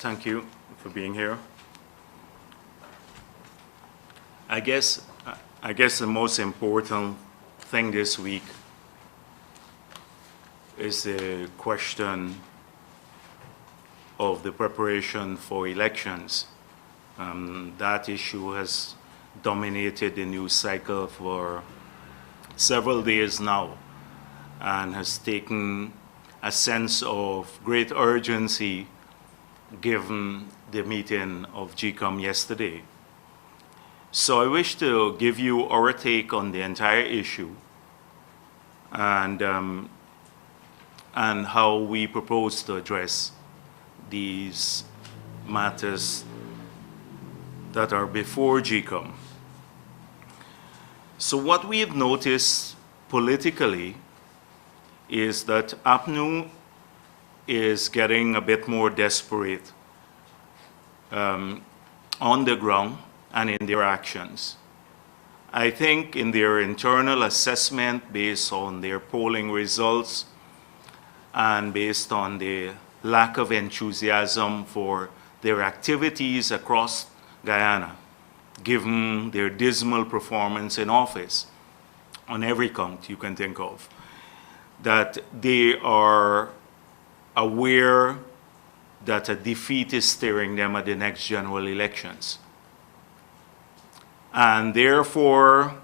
Thank you for being here. I guess, I guess the most important thing this week is the question of the preparation for elections. That issue has dominated the news cycle for several days now and has taken a sense of great urgency given the meeting of GCOM yesterday. So I wish to give you our take on the entire issue and how we propose to address these matters that are before GCOM. So what we have noticed politically is that APNU is getting a bit more desperate on the ground and in their actions. I think in their internal assessment based on their polling results and based on the lack of enthusiasm for their activities across Guyana, given their dismal performance in office on every count you can think of, that they are aware that a defeat is staring them at the next general elections. And therefore,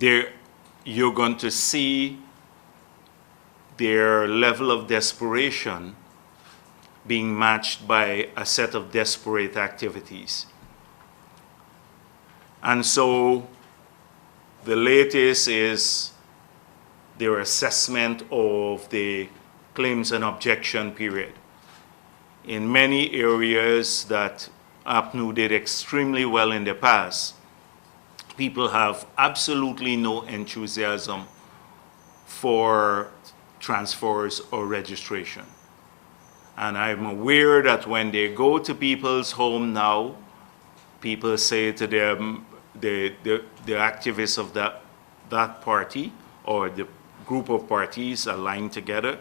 you're going to see their level of desperation being matched by a set of desperate activities. And so the latest is their assessment of the claims and objection period. In many areas that APNU did extremely well in the past, people have absolutely no enthusiasm for transfers or registration. And I'm aware that when they go to people's home now, people say to them, the activists of that party or the group of parties aligned together,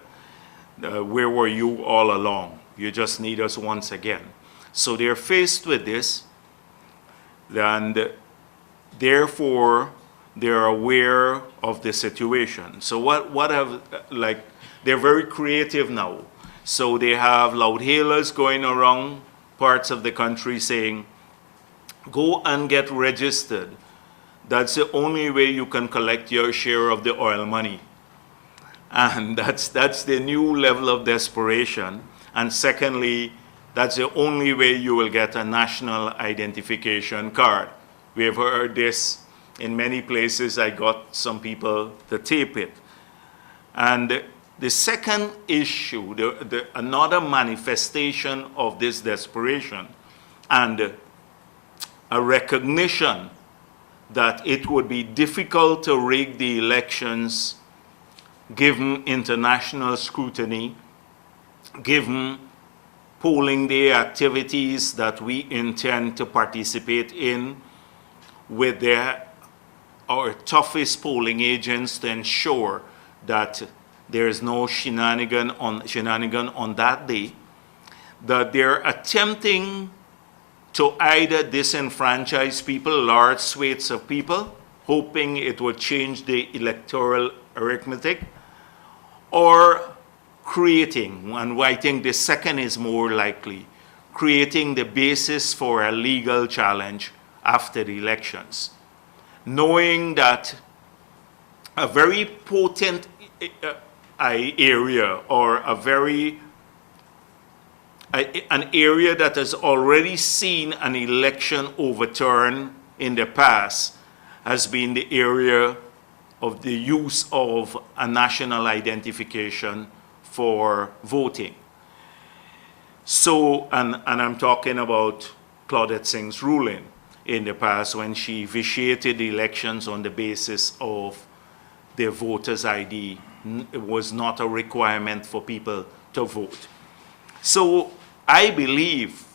where were you all along? You just need us once again. So they're faced with this, and therefore they're aware of the situation. So they're very creative now. So they have loudhailers going around parts of the country saying, go and get registered. That's the only way you can collect your share of the oil money. And that's the new level of desperation. And secondly, that's the only way you will get a national identification card. We have heard this in many places. I got some people to tape it. And the second issue, another manifestation of this desperation and a recognition that it would be difficult to rig the elections given international scrutiny, given polling day activities that we intend to participate in with our toughest polling agents to ensure that there is no shenanigan on that day, that they're attempting to either disenfranchise people, large swathes of people, hoping it will change the electoral arithmetic, or creating, and I think the second is more likely, creating the basis for a legal challenge after the elections, knowing that a very potent area or an area that has already seen an election overturn in the past has been the area of the use of a national identification for voting. So, and I'm talking about Claudette Singh's ruling in the past when she vitiated the elections on the basis of their voters' ID. It was not a requirement for people to vote. So I believe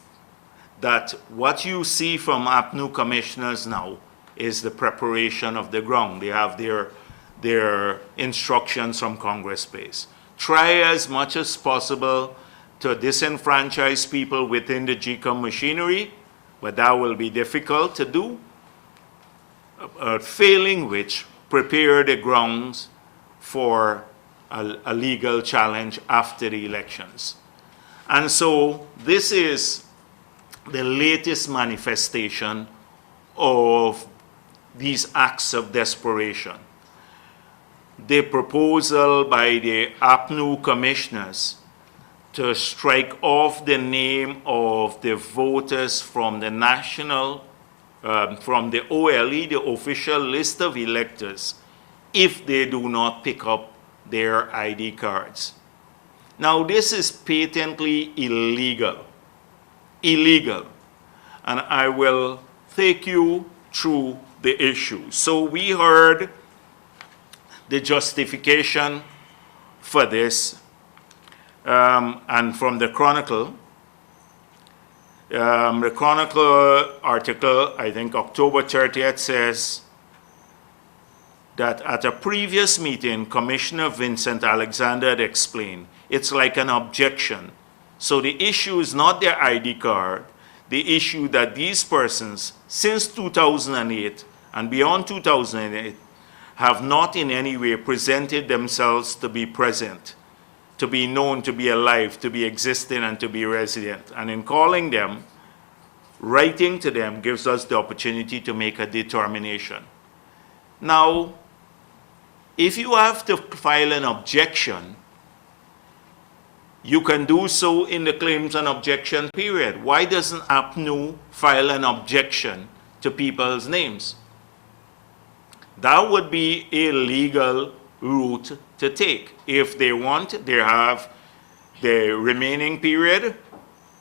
that what you see from APNU commissioners now is the preparation of the ground. They have their instructions from Congress base. Try as much as possible to disenfranchise people within the GCOM machinery, but that will be difficult to do, failing which, prepare the grounds for a legal challenge after the elections. And so this is the latest manifestation of these acts of desperation. The proposal by the APNU commissioners to strike off the name of the voters from the national, from the OLE, the official list of electors, if they do not pick up their ID cards. Now, this is patently illegal. Illegal. And I will take you through the issue. So we heard the justification for this, and from the Chronicle. The Chronicle article, I think October 30th, says that at a previous meeting, Commissioner Vincent Alexander had explained it's like an objection. So the issue is not their ID card, the issue that these persons, since 2008 and beyond 2008, have not in any way presented themselves to be present, to be known, to be alive, to be existing, and to be resident. And in calling them, writing to them gives us the opportunity to make a determination. Now, if you have to file an objection, you can do so in the claims and objection period. Why doesn't APNU file an objection to people's names? That would be a legal route to take. If they want, they have the remaining period,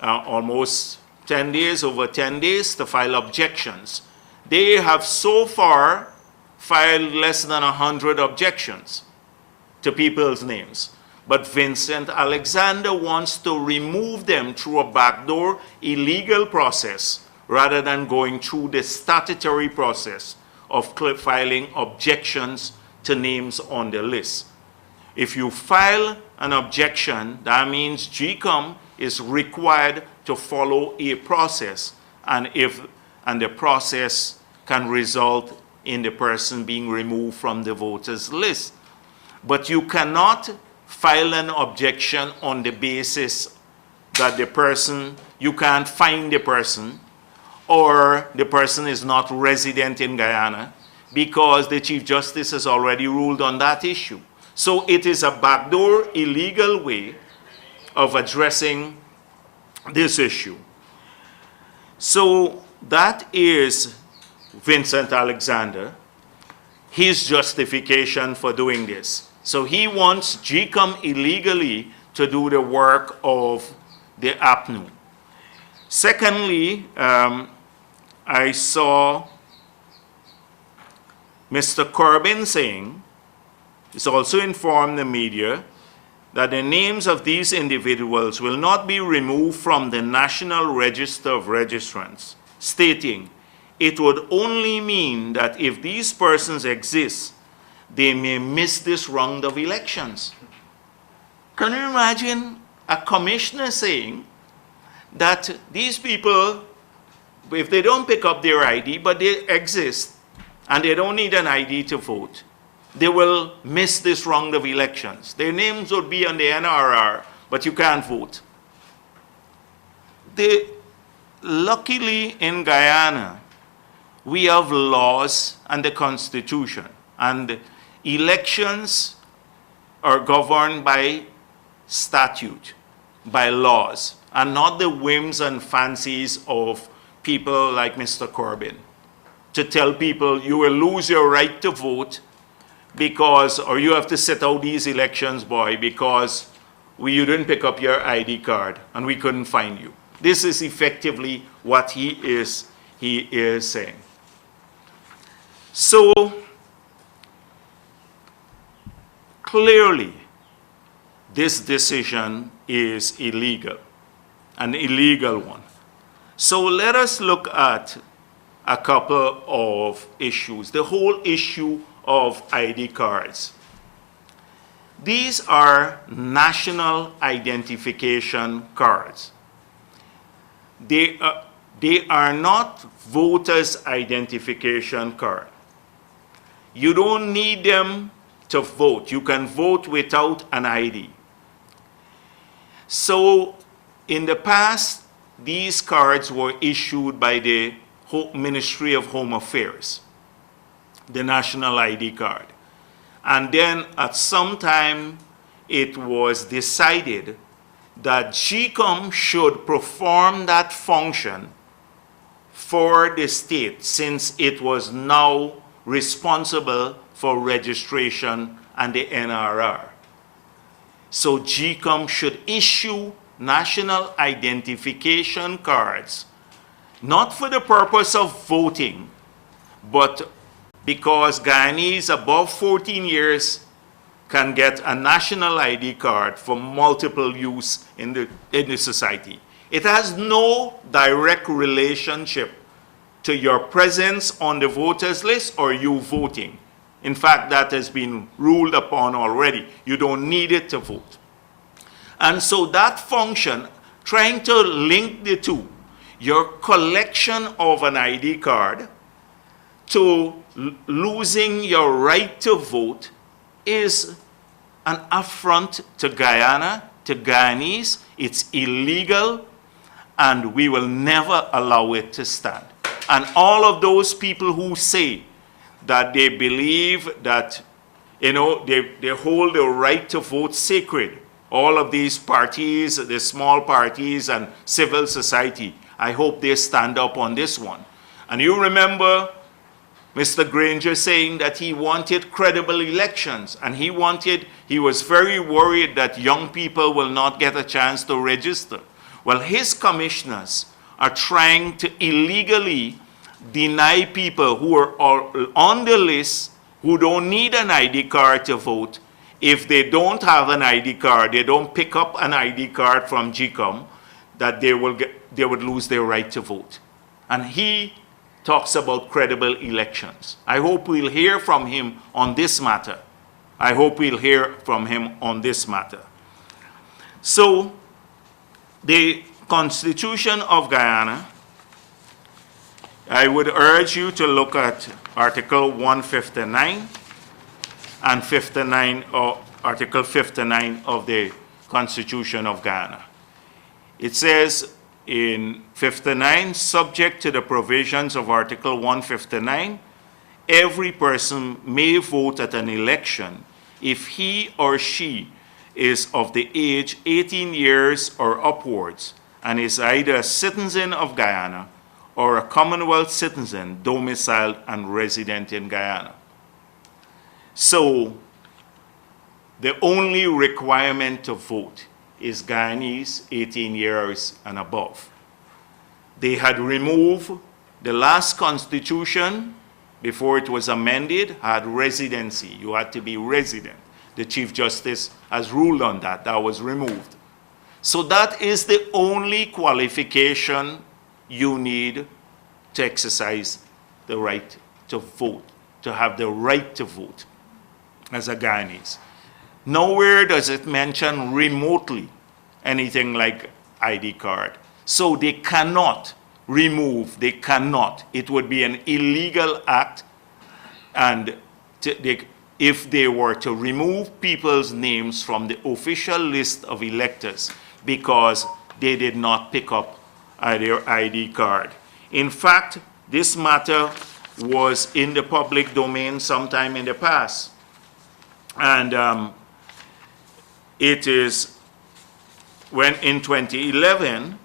almost 10 days, over 10 days, to file objections. They have so far filed less than 100 objections to people's names. But Vincent Alexander wants to remove them through a backdoor illegal process rather than going through the statutory process of filing objections to names on the list. If you file an objection, that means GCOM is required to follow a process, and the process can result in the person being removed from the voters list. But you cannot file an objection on the basis that the person, you can't find the person, or the person is not resident in Guyana, because the Chief Justice has already ruled on that issue. So it is a backdoor illegal way of addressing this issue. So that is Vincent Alexander, his justification for doing this. So he wants GCOM illegally to do the work of the APNU. Secondly, I saw Mr. Corbyn saying, he's also informed the media that the names of these individuals will not be removed from the National Register of Registrants, stating, it would only mean that if these persons exist, they may miss this round of elections. Can you imagine a commissioner saying that these people, if they don't pick up their ID, but they exist, and they don't need an ID to vote, they will miss this round of elections. Their names would be on the NRR, but you can't vote. Luckily in Guyana, we have laws and the Constitution, and elections are governed by statute, by laws, and not the whims and fancies of people like Mr. Corbyn, to tell people you will lose your right to vote because, or you have to sit out these elections, boy, because you didn't pick up your ID card and we couldn't find you. This is effectively what he is saying. So, clearly, this decision is illegal, an illegal one. So let us look at a couple of issues. The whole issue of ID cards. These are national identification cards. They are not voters' identification card. You don't need them to vote. You can vote without an ID. So in the past, these cards were issued by the Ministry of Home Affairs, the national ID card. And then at some time, it was decided that GCOM should perform that function for the state, since it was now responsible for registration and the NRR. So GCOM should issue national identification cards, not for the purpose of voting, but because Guyanese above 14 years can get a national ID card for multiple use in the society. It has no direct relationship to your presence on the voters list or you voting. In fact, that has been ruled upon already. You don't need it to vote. And so that function, trying to link the two, your collection of an ID card to losing your right to vote, is an affront to Guyana, to Guyanese. It's illegal, and we will never allow it to stand. And all of those people who say that they believe that, they hold the right to vote sacred, all of these parties, the small parties and civil society, I hope they stand up on this one. And you remember Mr. Granger saying that he wanted credible elections, and he was very worried that young people will not get a chance to register. Well, his commissioners are trying to illegally deny people who are on the list, who don't need an ID card to vote. If they don't have an ID card, they don't pick up an ID card from GCOM, that they would lose their right to vote. And he talks about credible elections. I hope we'll hear from him on this matter. I hope we'll hear from him on this matter. So, the Constitution of Guyana, I would urge you to look at Article 159 and 59, or Article 59 of the Constitution of Guyana. It says in 59, subject to the provisions of Article 159, every person may vote at an election if he or she is of the age 18 years or upwards and is either a citizen of Guyana or a Commonwealth citizen domiciled and resident in Guyana. So the only requirement to vote is Guyanese 18 years and above. They had removed the last constitution before it was amended, had residency. You had to be resident. The Chief Justice has ruled on that. That was removed. So that is the only qualification you need to exercise the right to vote, to have the right to vote as a Guyanese. Nowhere does it mention remotely anything like ID card. So they cannot remove, they cannot. It would be an illegal act, and if they were to remove people's names from the official list of electors because they did not pick up their ID card. In fact, this matter was in the public domain sometime in the past. And it is when in 2011,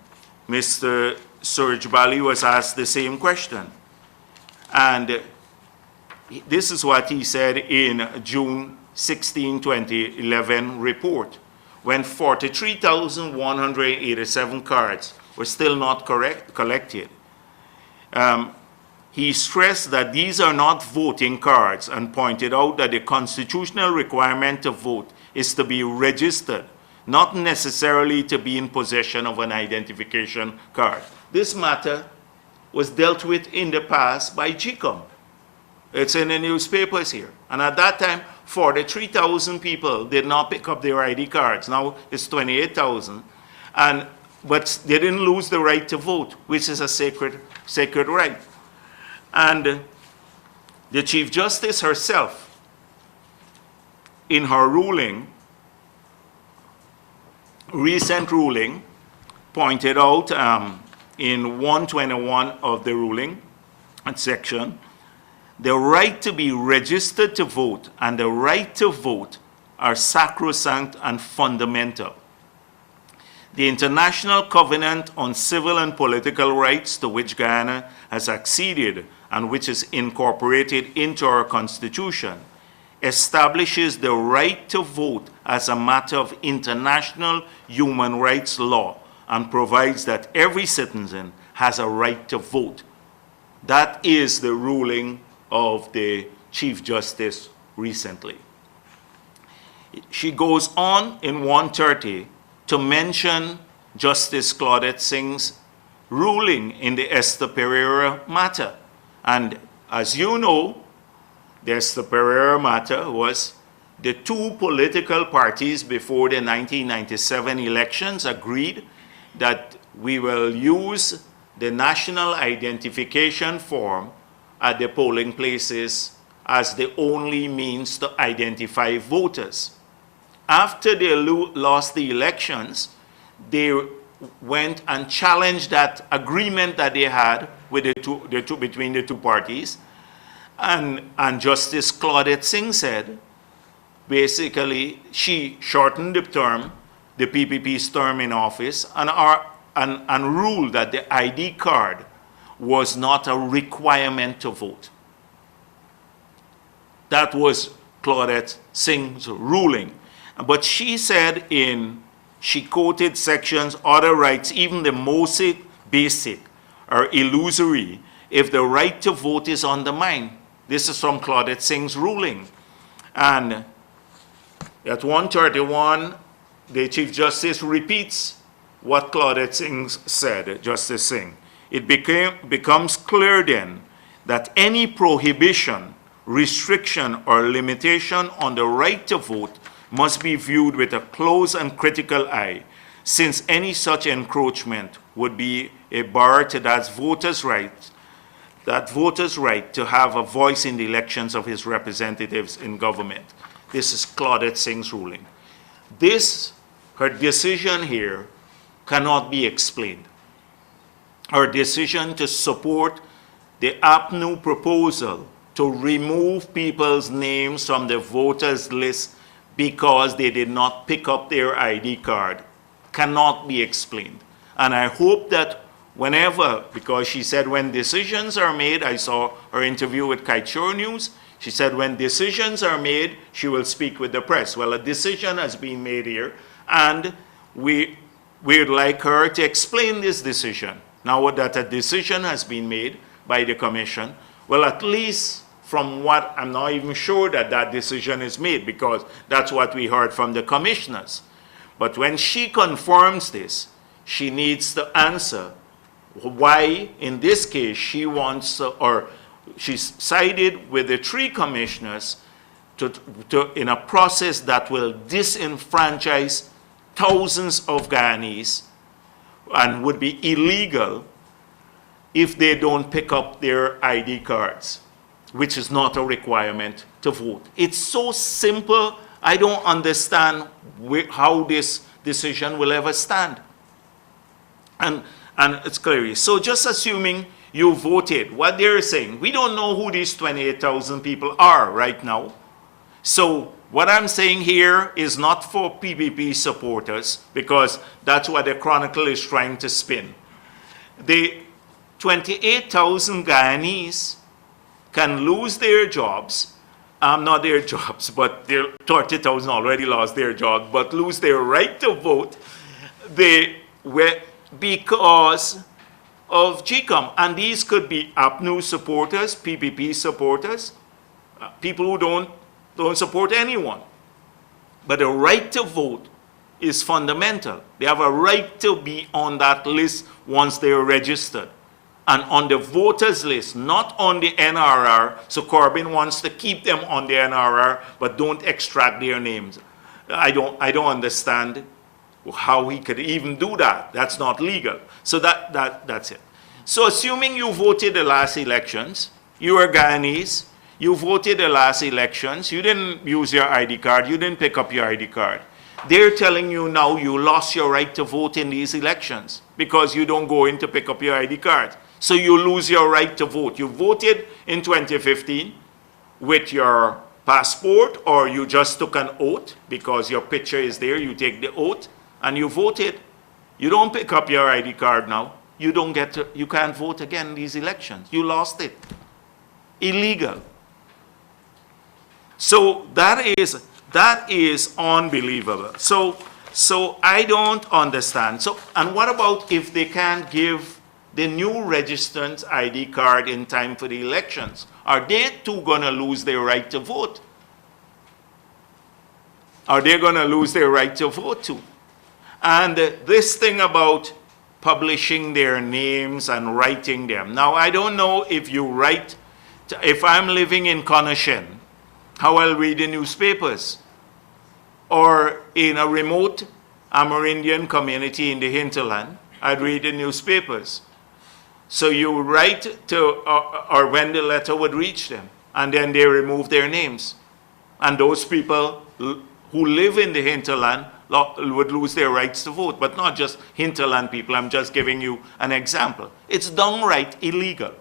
Mr. Surge Bali was asked the same question. And this is what he said in June 16, 2011 report, when 43,187 cards were still not collected. He stressed that these are not voting cards and pointed out that the constitutional requirement to vote is to be registered, not necessarily to be in possession of an identification card. This matter was dealt with in the past by GCOM. It's in the newspapers here. And at that time, 43,000 people did not pick up their ID cards. Now it's 28,000. But they didn't lose the right to vote, which is a sacred right. And the Chief Justice herself, in her ruling, recent ruling, pointed out in 121 of the ruling section, the right to be registered to vote and the right to vote are sacrosanct and fundamental. The International Covenant on Civil and Political Rights, to which Guyana has acceded and which is incorporated into our Constitution, establishes the right to vote as a matter of international human rights law and provides that every citizen has a right to vote. That is the ruling of the Chief Justice recently. She goes on in 130 to mention Justice Claudette Singh's ruling in the Esther Pereira matter. And as you know, the Esther Pereira matter was the two political parties before the 1997 elections agreed that we will use the national identification form at the polling places as the only means to identify voters. After they lost the elections, they went and challenged that agreement that they had with between the two parties. And Justice Claudette Singh said, basically, she shortened the term, the PPP's term in office, and ruled that the ID card was not a requirement to vote. That was Claudette Singh's ruling. But she said she quoted sections, other rights, even the most basic, are illusory if the right to vote is undermined. This is from Claudette Singh's ruling. And at 131, the Chief Justice repeats what Claudette Singh said, Justice Singh. It becomes clear then that any prohibition, restriction, or limitation on the right to vote must be viewed with a close and critical eye, since any such encroachment would be a bar to that voter's right to have a voice in the elections of his representatives in government. This is Claudette Singh's ruling. Her decision here cannot be explained. Her decision to support the APNU proposal to remove people's names from the voters list because they did not pick up their ID card cannot be explained. And I hope that whenever, because she said when decisions are made, I saw her interview with Kite Shore News, she said when decisions are made, she will speak with the press. Well, a decision has been made here, and we'd like her to explain this decision. Now that a decision has been made by the commission, well, at least from what, I'm not even sure that that decision is made, because that's what we heard from the commissioners. But when she confirms this, she needs to answer why, in this case, she wants, or she's sided with the three commissioners in a process that will disenfranchise thousands of Guyanese and would be illegal if they don't pick up their ID cards, which is not a requirement to vote. It's so simple, I don't understand how this decision will ever stand. And it's clear. So just assuming you voted, what they're saying, we don't know who these 28,000 people are right now. So what I'm saying here is not for PPP supporters, because that's what the Chronicle is trying to spin. The 28,000 Guyanese can lose their jobs, not their jobs, but their 30,000 already lost their job, but lose their right to vote because of GCOM. And these could be APNU supporters, PPP supporters, people who don't support anyone. But the right to vote is fundamental. They have a right to be on that list once they're registered. and on the voters list, not on the NRR. So Corbyn wants to keep them on the NRR, but don't extract their names. I don't understand how he could even do that. That's not legal. So that's it. So assuming you voted the last elections, you are Guyanese, you voted the last elections, you didn't use your ID card, you didn't pick up your ID card. They're telling you now you lost your right to vote in these elections because you don't go in to pick up your ID card. So you lose your right to vote. You voted in 2015 with your passport, or you just took an oath because your picture is there, you take the oath and you voted. You don't pick up your ID card now. You can't vote again in these elections. You lost it. Illegal. So that is unbelievable. So I don't understand. So, and what about if they can't give the new registrant's ID card in time for the elections? Are they too going to lose their right to vote? Are they going to lose their right to vote too? And this thing about publishing their names and writing them. Now, I don't know if you write, if I'm living in Conishin, how I'll read the newspapers. Or in a remote Amerindian community in the hinterland, I'd read the newspapers. So you write to, or when the letter would reach them, and then they remove their names. And those people who live in the hinterland would lose their rights to vote, but not just hinterland people. I'm just giving you an example. It's downright illegal.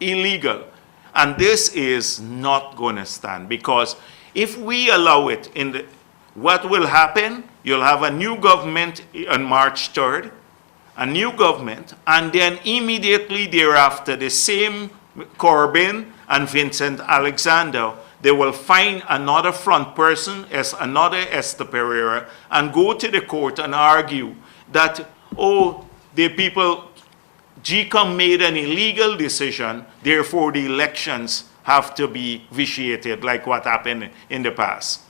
Illegal. And this is not going to stand, because if we allow it, what will happen? You'll have a new government on March 3rd, a new government, and then immediately thereafter, the same Corbyn and Vincent Alexander, they will find another front person, as another Esther Pereira, and go to the court and argue that, oh, the people, GCOM made an illegal decision, therefore the elections have to be vitiated, like what happened in the past.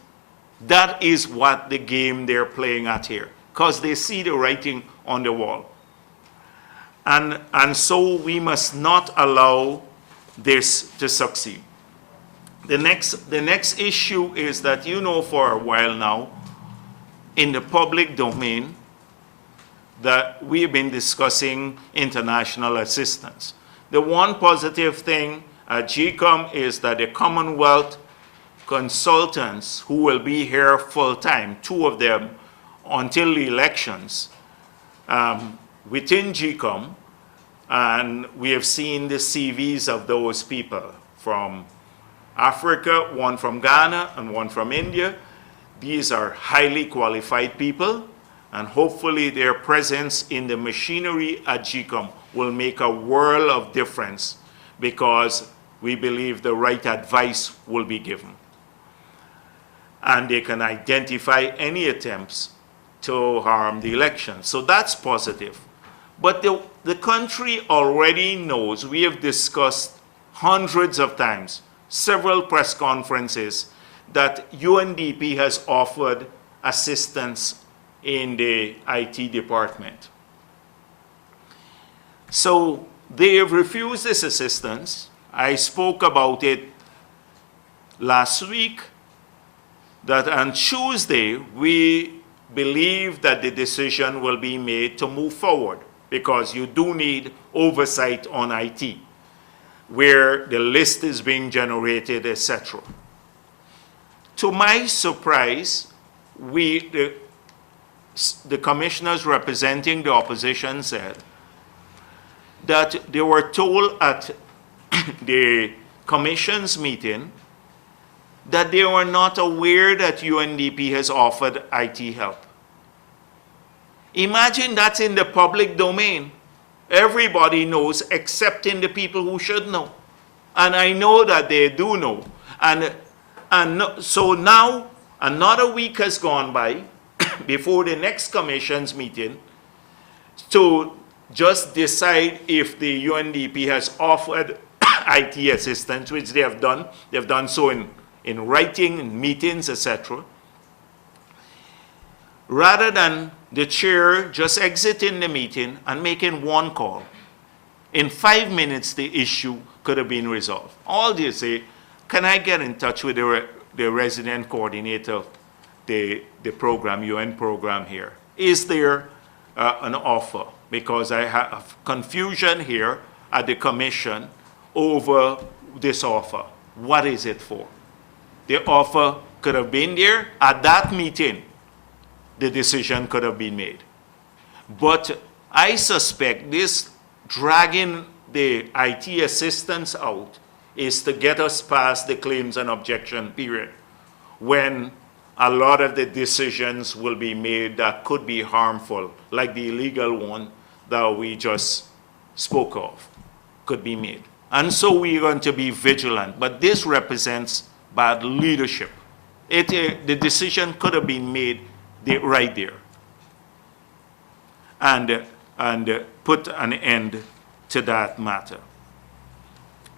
That is what the game they're playing at here, because they see the writing on the wall. And so we must not allow this to succeed. The next issue is that, you know, for a while now, in the public domain, that we've been discussing international assistance. The one positive thing at GCOM is that the Commonwealth consultants who will be here full-time, 2 of them until the elections, within GCOM, and we have seen the CVs of those people from Africa, 1 from Ghana and 1 from India. These are highly qualified people, and hopefully their presence in the machinery at GCOM will make a world of difference, because we believe the right advice will be given. And they can identify any attempts to harm the election. So that's positive. But the country already knows, we have discussed hundreds of times, several press conferences, that UNDP has offered assistance in the IT department. So they have refused this assistance. I spoke about it last week, that on Tuesday, we believe that the decision will be made to move forward, because you do need oversight on IT, where the list is being generated, etc. To my surprise, the commissioners representing the opposition said that they were told at the commission's meeting that they were not aware that UNDP has offered IT help. Imagine that's in the public domain. Everybody knows, excepting the people who should know. And I know that they do know. So now another week has gone by before the next commission's meeting to just decide if the UNDP has offered IT assistance, which they have done. They've done so in writing, in meetings, etc. Rather than the chair just exiting the meeting and making one call. In 5 minutes, the issue could have been resolved. All they say, can I get in touch with the resident coordinator of the program, UN program here? Is there an offer? Because I have confusion here at the commission over this offer. What is it for? The offer could have been there. At that meeting, the decision could have been made. But I suspect this dragging the IT assistance out is to get us past the claims and objection period, when a lot of the decisions will be made that could be harmful, like the illegal one that we just spoke of, could be made. And so we're going to be vigilant, but this represents bad leadership. The decision could have been made right there and put an end to that matter.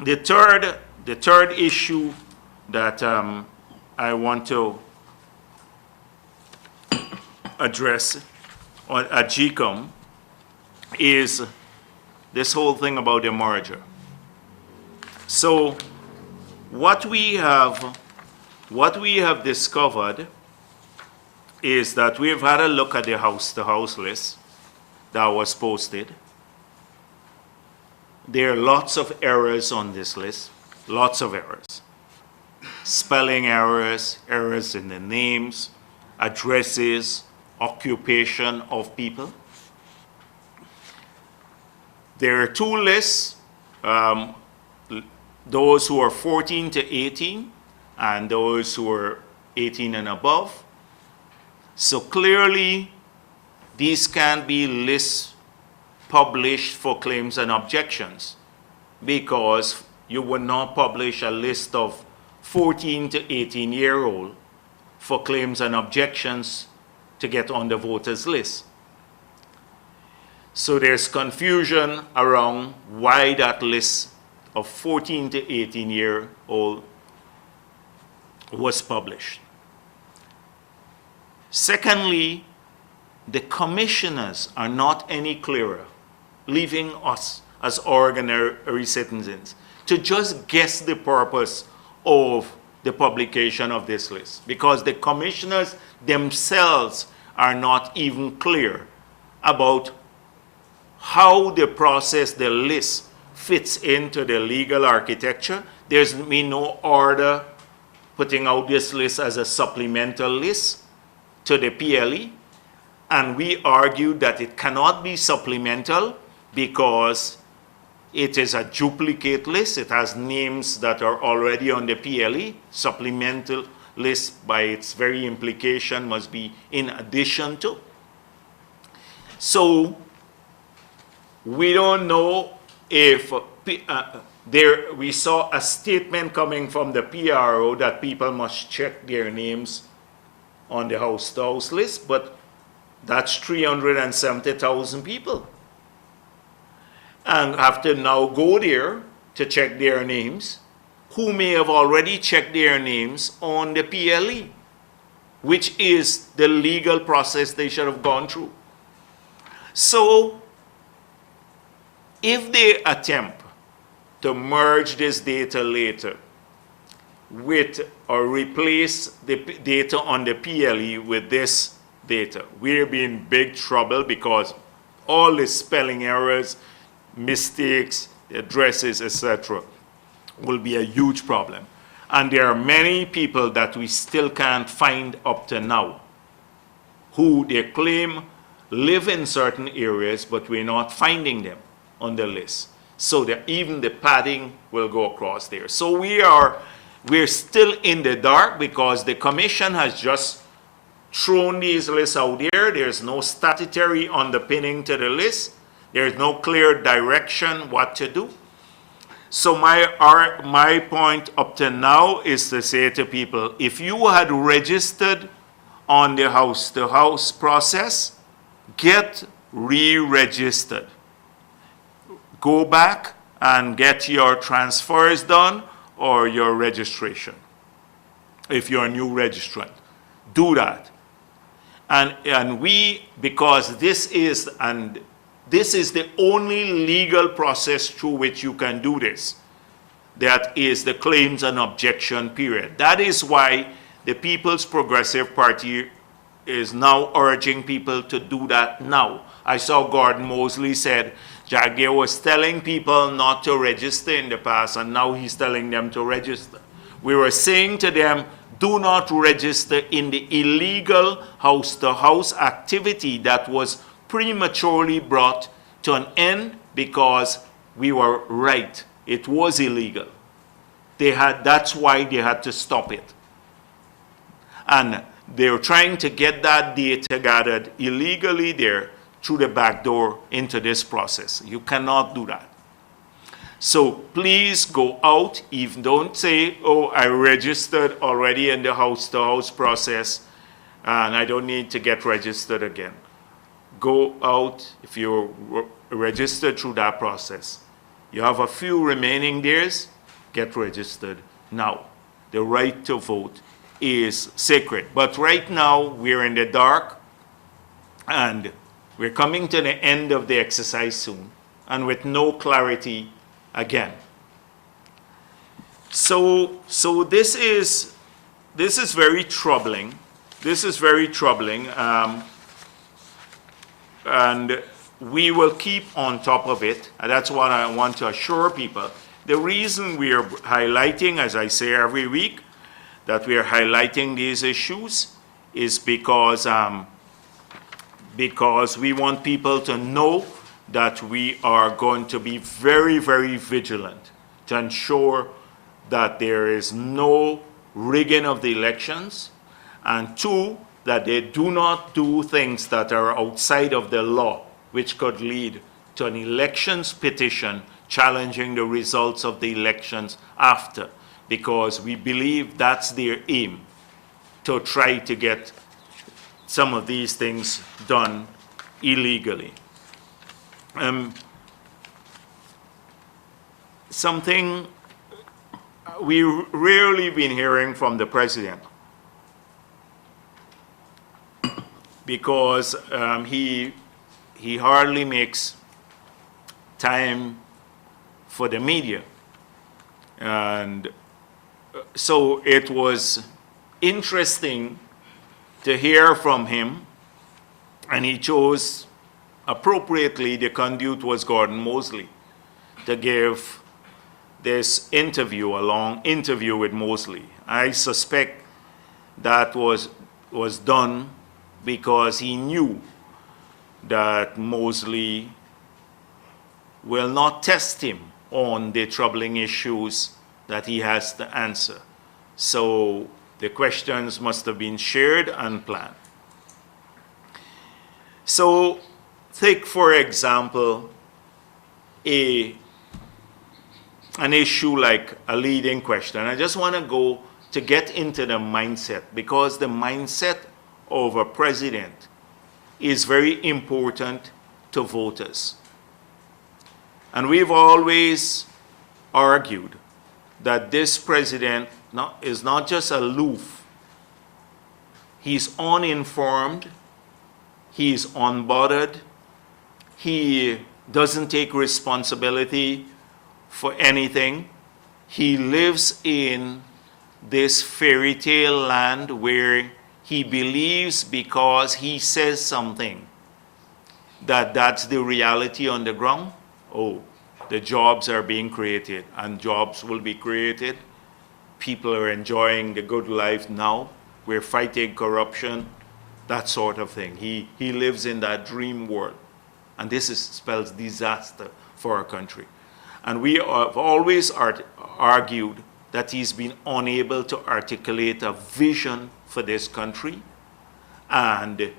The third issue that I want to address at GCOM is this whole thing about the merger. So what we have discovered is that we've had a look at the house-to-house list that was posted. There are lots of errors on this list, lots of errors. Spelling errors, errors in the names, addresses, occupation of people. There are two lists, those who are 14 to 18 and those who are 18 and above. So clearly, these can't be lists published for claims and objections, because you would not publish a list of 14 to 18-year-old for claims and objections to get on the voters list. So there's confusion around why that list of 14 to 18-year-old was published. Secondly, the commissioners are not any clearer, leaving us as ordinary citizens to just guess the purpose of the publication of this list, because the commissioners themselves are not even clear about how the process, the list, fits into the legal architecture. There's been no order putting out this list as a supplemental list to the PLE, and we argued that it cannot be supplemental because it is a duplicate list. It has names that are already on the PLE. Supplemental list, by its very implication, must be in addition to. So we don't know if we saw a statement coming from the PRO that people must check their names on the house-to-house list, but that's 370,000 people, and have to now go there to check their names, who may have already checked their names on the PLE, which is the legal process they should have gone through. So if they attempt to merge this data later with or replace the data on the PLE with this data, we'll be in big trouble, because all the spelling errors, mistakes, addresses, etc., will be a huge problem. And there are many people that we still can't find up to now, who they claim live in certain areas, but we're not finding them on the list. So that even the padding will go across there. So we're still in the dark, because the commission has just thrown these lists out there. There's no statutory underpinning to the list. There's no clear direction what to do. So my point up to now is to say to people, if you had registered on the house-to-house process, get re-registered. Go back and get your transfers done or your registration. If you're a new registrant, do that. And we, because this is this is the only legal process through which you can do this. That is the claims and objection period. That is why the People's Progressive Party is now urging people to do that now. I saw Gordon Mosley said Jagdeo was telling people not to register in the past, and now he's telling them to register. We were saying to them, do not register in the illegal house-to-house activity that was prematurely brought to an end because we were right. It was illegal. That's why they had to stop it. And they're trying to get that data gathered illegally there through the back door into this process. You cannot do that. So please go out. Even don't say, oh, I registered already in the house-to-house process and I don't need to get registered again. Go out if you're registered through that process. You have a few remaining days, get registered now. The right to vote is sacred. But right now, we're in the dark, and we're coming to the end of the exercise soon, and with no clarity again. So this is very troubling. This is very troubling, and we will keep on top of it. And that's what I want to assure people. The reason we are highlighting, as I say every week, that we are highlighting these issues is because we want people to know that we are going to be very, very vigilant to ensure that there is no rigging of the elections, and two, that they do not do things that are outside of the law, which could lead to an elections petition challenging the results of the elections after, because we believe that's their aim, to try to get some of these things done illegally. Something we rarely been hearing from the president, because he hardly makes time for the media. And so it was interesting to hear from him, and he chose appropriately, the conduit was Gordon Mosley, to give this interview, a long interview with Mosley. I suspect that was done because he knew that Mosley will not test him on the troubling issues that he has to answer. So the questions must have been shared and planned. So take, for example, an issue like a leading question. I just want to go to get into the mindset, because the mindset of a president is very important to voters. And we've always argued that this president is not just aloof, he's uninformed, he's unbothered, he doesn't take responsibility for anything. He lives in this fairy tale land where he believes because he says something that that's the reality on the ground. Oh, the jobs are being created, and jobs will be created. People are enjoying the good life now. We're fighting corruption, that sort of thing. He lives in that dream world. And this spells disaster for our country. And we have always argued that he's been unable to articulate a vision for this country and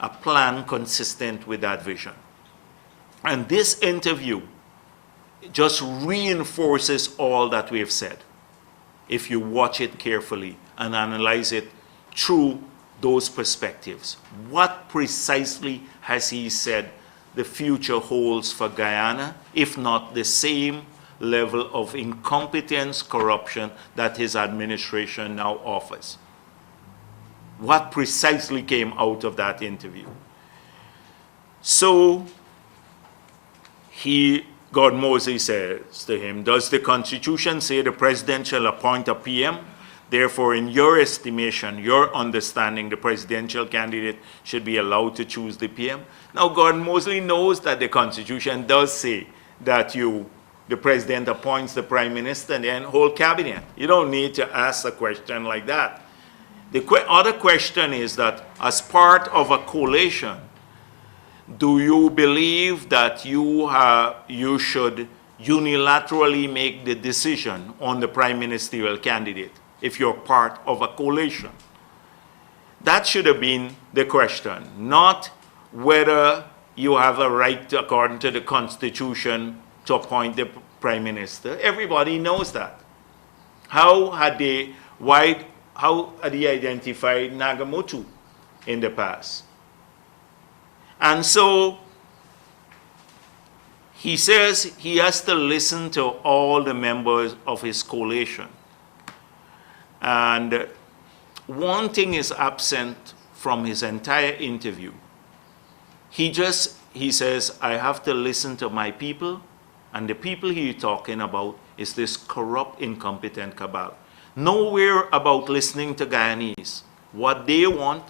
a plan consistent with that vision. And this interview just reinforces all that we have said, if you watch it carefully and analyze it through those perspectives. What precisely has he said the future holds for Guyana, if not the same level of incompetence, corruption that his administration now offers? What precisely came out of that interview? So God Mosley says to him, does the Constitution say the president shall appoint a PM? Therefore, in your estimation, your understanding, the presidential candidate should be allowed to choose the PM? Now, Gordon Mosley knows that the Constitution does say that the president appoints the prime minister and the whole cabinet. You don't need to ask a question like that. The other question is that as part of a coalition, do you believe that you should unilaterally make the decision on the prime ministerial candidate if you're part of a coalition? That should have been the question, not whether you have a right, according to the Constitution, to appoint the prime minister. Everybody knows that. How had they identified Nagamotu in the past? And so he says he has to listen to all the members of his coalition. And one thing is absent from his entire interview. He says, I have to listen to my people, and the people he's talking about is this corrupt, incompetent cabal. Nowhere about listening to Guyanese, what they want,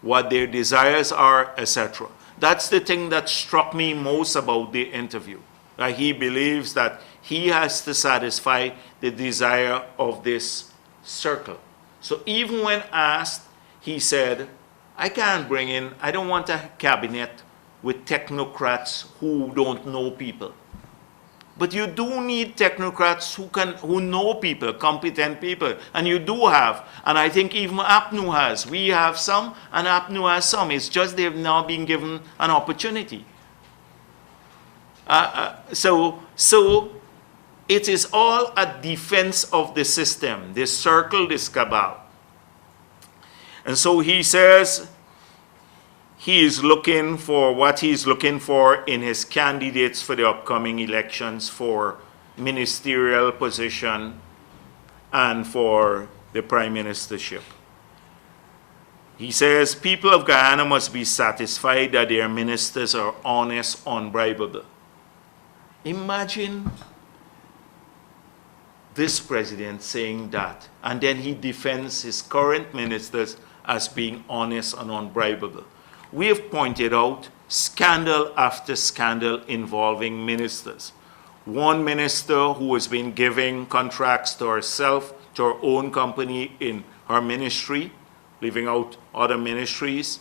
what their desires are, etc. That's the thing that struck me most about the interview. He believes that he has to satisfy the desire of this circle. So even when asked, he said, I don't want a cabinet with technocrats who don't know people. But you do need technocrats who know people, competent people, and you do have. And I think even APNU has. We have some, and APNU has some. It's just they've now been given an opportunity. So it is all a defense of the system, this circle, this cabal. And so he says he is looking for what he's looking for in his candidates for the upcoming elections for ministerial position and for the prime ministership. He says people of Guyana must be satisfied that their ministers are honest, unbribable. Imagine this president saying that, and then he defends his current ministers as being honest and unbribable. We have pointed out scandal after scandal involving ministers. One minister who has been giving contracts to herself, to her own company in her ministry, leaving out other ministries.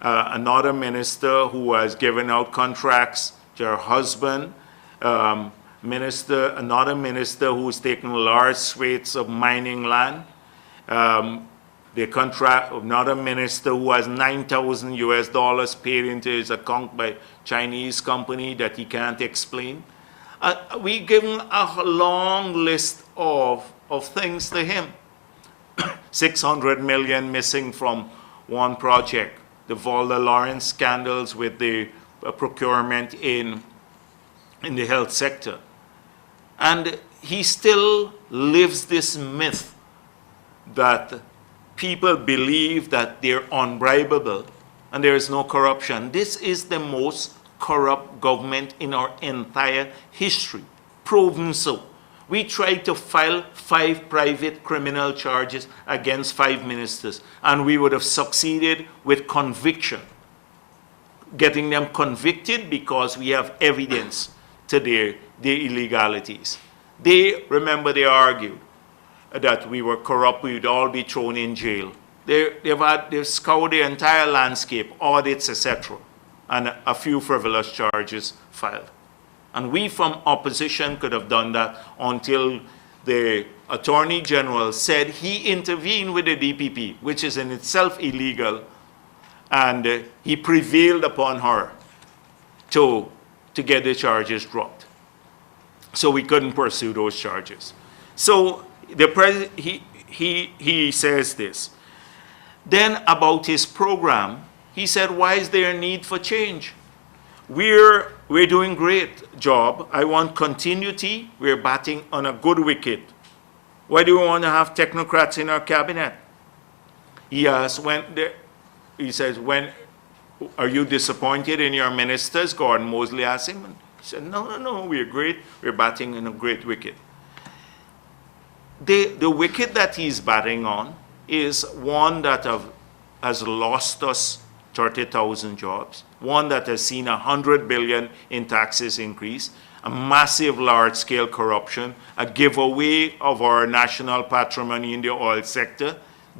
Another minister who has given out contracts to her husband. Another minister who's taken large swathes of mining land. Another minister who has $9,000 paid into his account by Chinese company that he can't explain. We give him a long list of things to him. 600 million missing from one project. The Volda Lawrence scandals with the procurement in the health sector. And he still lives this myth that people believe that they're unbribable and there is no corruption. This is the most corrupt government in our entire history, proven so. We tried to file 5 private criminal charges against 5 ministers, and we would have succeeded with conviction, getting them convicted because we have evidence to their illegalities. Remember, they argued that we were corrupt, we would all be thrown in jail. They've scoured the entire landscape, audits, etc., and a few frivolous charges filed. And we from opposition could have done that until the Attorney General said he intervened with the DPP, which is in itself illegal, and he prevailed upon her to get the charges dropped. So we couldn't pursue those charges. So he says this. Then about his program, he said, why is there a need for change? We're doing great job. I want continuity. We're batting on a good wicket. Why do we want to have technocrats in our cabinet? He asks, he says, when are you disappointed in your ministers? Gordon Mosley asked him. He said, no, no, no, we're great. We're batting in a great wicket. The wicket that he's batting on is one that has lost us 30,000 jobs, one that has seen 100 billion in taxes increase, a massive large-scale corruption, a giveaway of our national patrimony in the oil sector,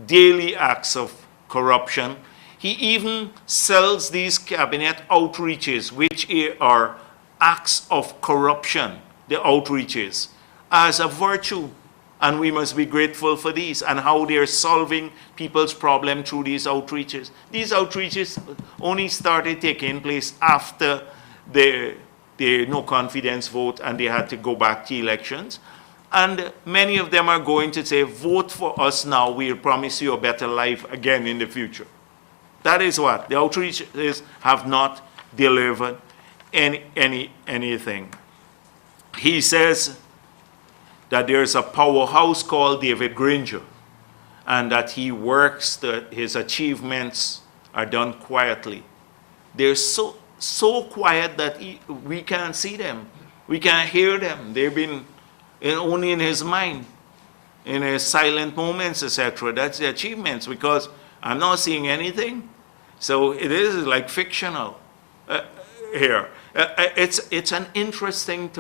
daily acts of corruption. He even sells these cabinet outreaches, which are acts of corruption, the outreaches, as a virtue. And we must be grateful for these and how they're solving people's problem through these outreaches. These outreaches only started taking place after the no confidence vote and they had to go back to elections. And many of them are going to say, vote for us now, we'll promise you a better life again in the future. That is what. The outreaches have not delivered anything. He says that there's a powerhouse called David Granger, and that he works, that his achievements are done quietly. They're so quiet that we can't see them. We can't hear them. They've been only in his mind, in his silent moments, etc. That's the achievements, because I'm not seeing anything. So it is like fictional here. It's an interesting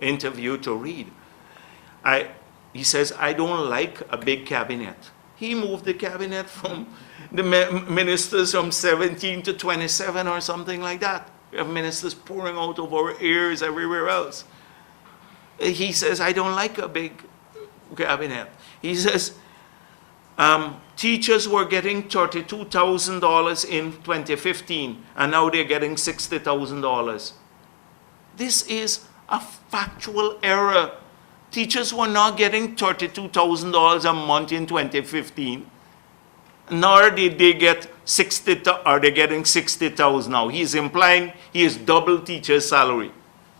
interview to read. He says, I don't like a big cabinet. He moved the cabinet from the ministers from 17 to 27 or something like that. We have ministers pouring out of our ears everywhere else. He says, I don't like a big cabinet. He says, teachers were getting $32,000 in 2015, and now they're getting $60,000. This is a factual error. Teachers were not getting $32,000 a month in 2015, nor did they get they're getting 60,000 now. He's implying he is double teacher's salary.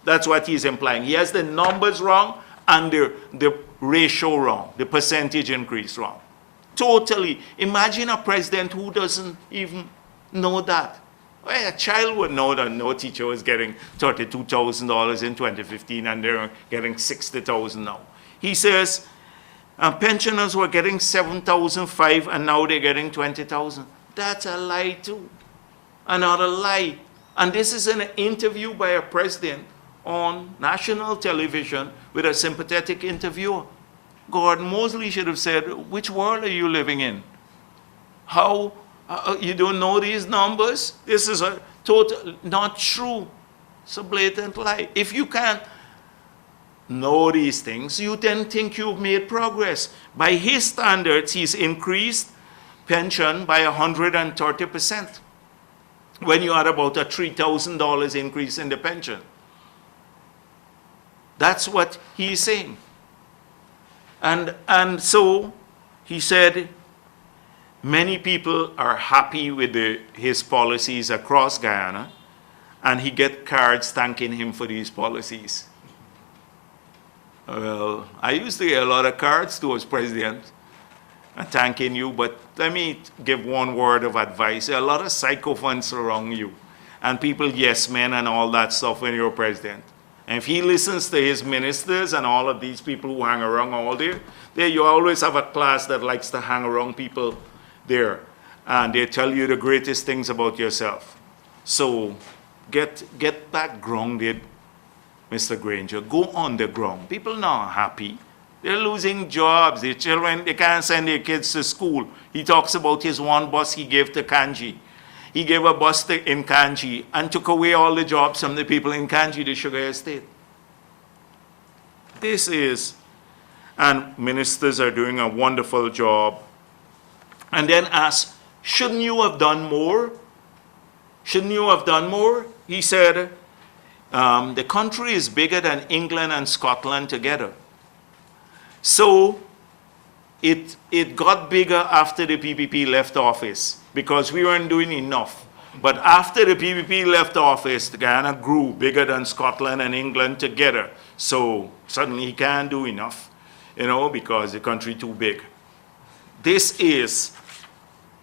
That's what he's implying. He has the numbers wrong and the ratio wrong, the percentage increase wrong. Totally. Imagine a president who doesn't even know that. Well, a child would know that no teacher was getting $32,000 in 2015 and they're getting $60,000 now. He says pensioners were getting $7,500 and now they're getting $20,000. That's a lie too. Another lie. And this is an interview by a president on national television with a sympathetic interviewer. Gordon Mosley should have said, which world are you living in? How? You don't know these numbers? This is a total, not true. It's a blatant lie. If you can't know these things, you then think you've made progress. By his standards, he's increased pension by 130%, when you had about a $3,000 increase in the pension. That's what he's saying. And so he said, many people are happy with his policies across Guyana, and he get cards thanking him for these policies. Well, I used to get a lot of cards towards president thanking you, but let me give one word of advice. There are a lot of sycophants around you, and people, yes men and all that stuff when you're president. And if he listens to his ministers and all of these people who hang around all day, there you always have a class that likes to hang around people there, and they tell you the greatest things about yourself. So get back grounded, Mr. Granger. Go on the ground. People not happy. They're losing jobs. Their children, they can't send their kids to school. He talks about his one bus he gave to Kanji. He gave a bus in Kanji and took away all the jobs from the people in Kanji, the sugar estate. This is, and ministers are doing a wonderful job. And then asked, shouldn't you have done more? Shouldn't you have done more? He said, the country is bigger than England and Scotland together. So it got bigger after the PPP left office because we weren't doing enough. But after the PPP left office, Guyana grew bigger than Scotland and England together. So suddenly he can't do enough, because the country too big. This is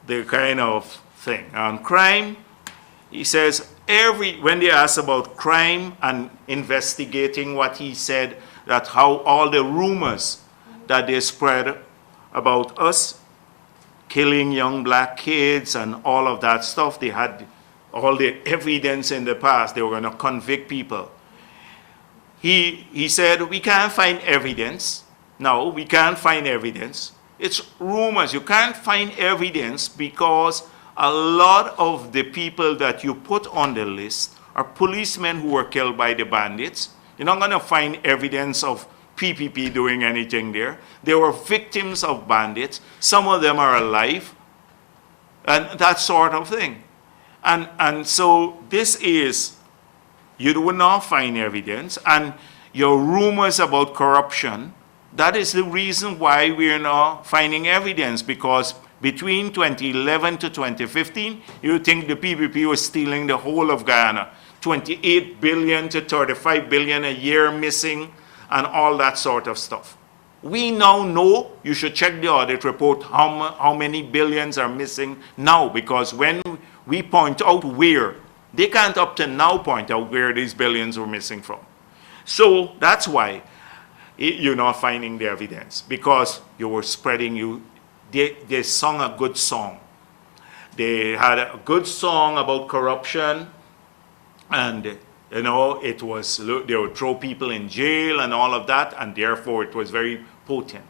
the kind of thing. On crime, he says, when they asked about crime and investigating what he said, that how all the rumors that they spread about us killing young black kids and all of that stuff, they had all the evidence in the past, they were going to convict people. He said, we can't find evidence. No, we can't find evidence. It's rumors. You can't find evidence because a lot of the people that you put on the list are policemen who were killed by the bandits. You're not going to find evidence of PPP doing anything there. They were victims of bandits. Some of them are alive, and that sort of thing. And so this is, you will not find evidence, and your rumors about corruption, that is the reason why we are not finding evidence, because between 2011 to 2015, you think the PPP was stealing the whole of Guyana. 28 billion to 35 billion a year missing, and all that sort of stuff. We now know, you should check the audit report, how many billions are missing now, because when we point out where, they can't up to now point out where these billions were missing from. So that's why you're not finding the evidence, because you were spreading, they sung a good song. They had a good song about corruption, and you know, it was, they would throw people in jail and all of that, and therefore it was very potent.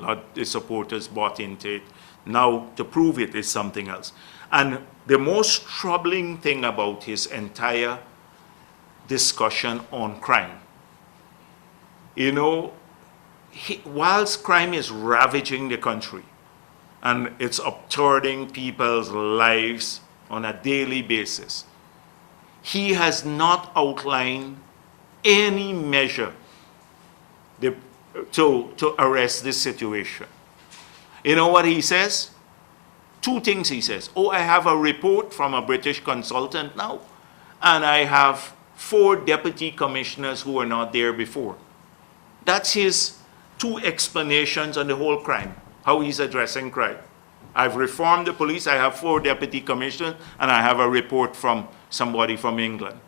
A lot of the supporters bought into it. Now, to prove it is something else. And the most troubling thing about his entire discussion on crime, you know, whilst crime is ravaging the country and it's upturning people's lives on a daily basis, he has not outlined any measure to arrest this situation. You know what he says? Two things he says. Oh, I have a report from a British consultant now, and I have 4 deputy commissioners who were not there before. That's his 2 explanations on the whole crime, how he's addressing crime. I've reformed the police, I have 4 deputy commissioners, and I have a report from somebody from England.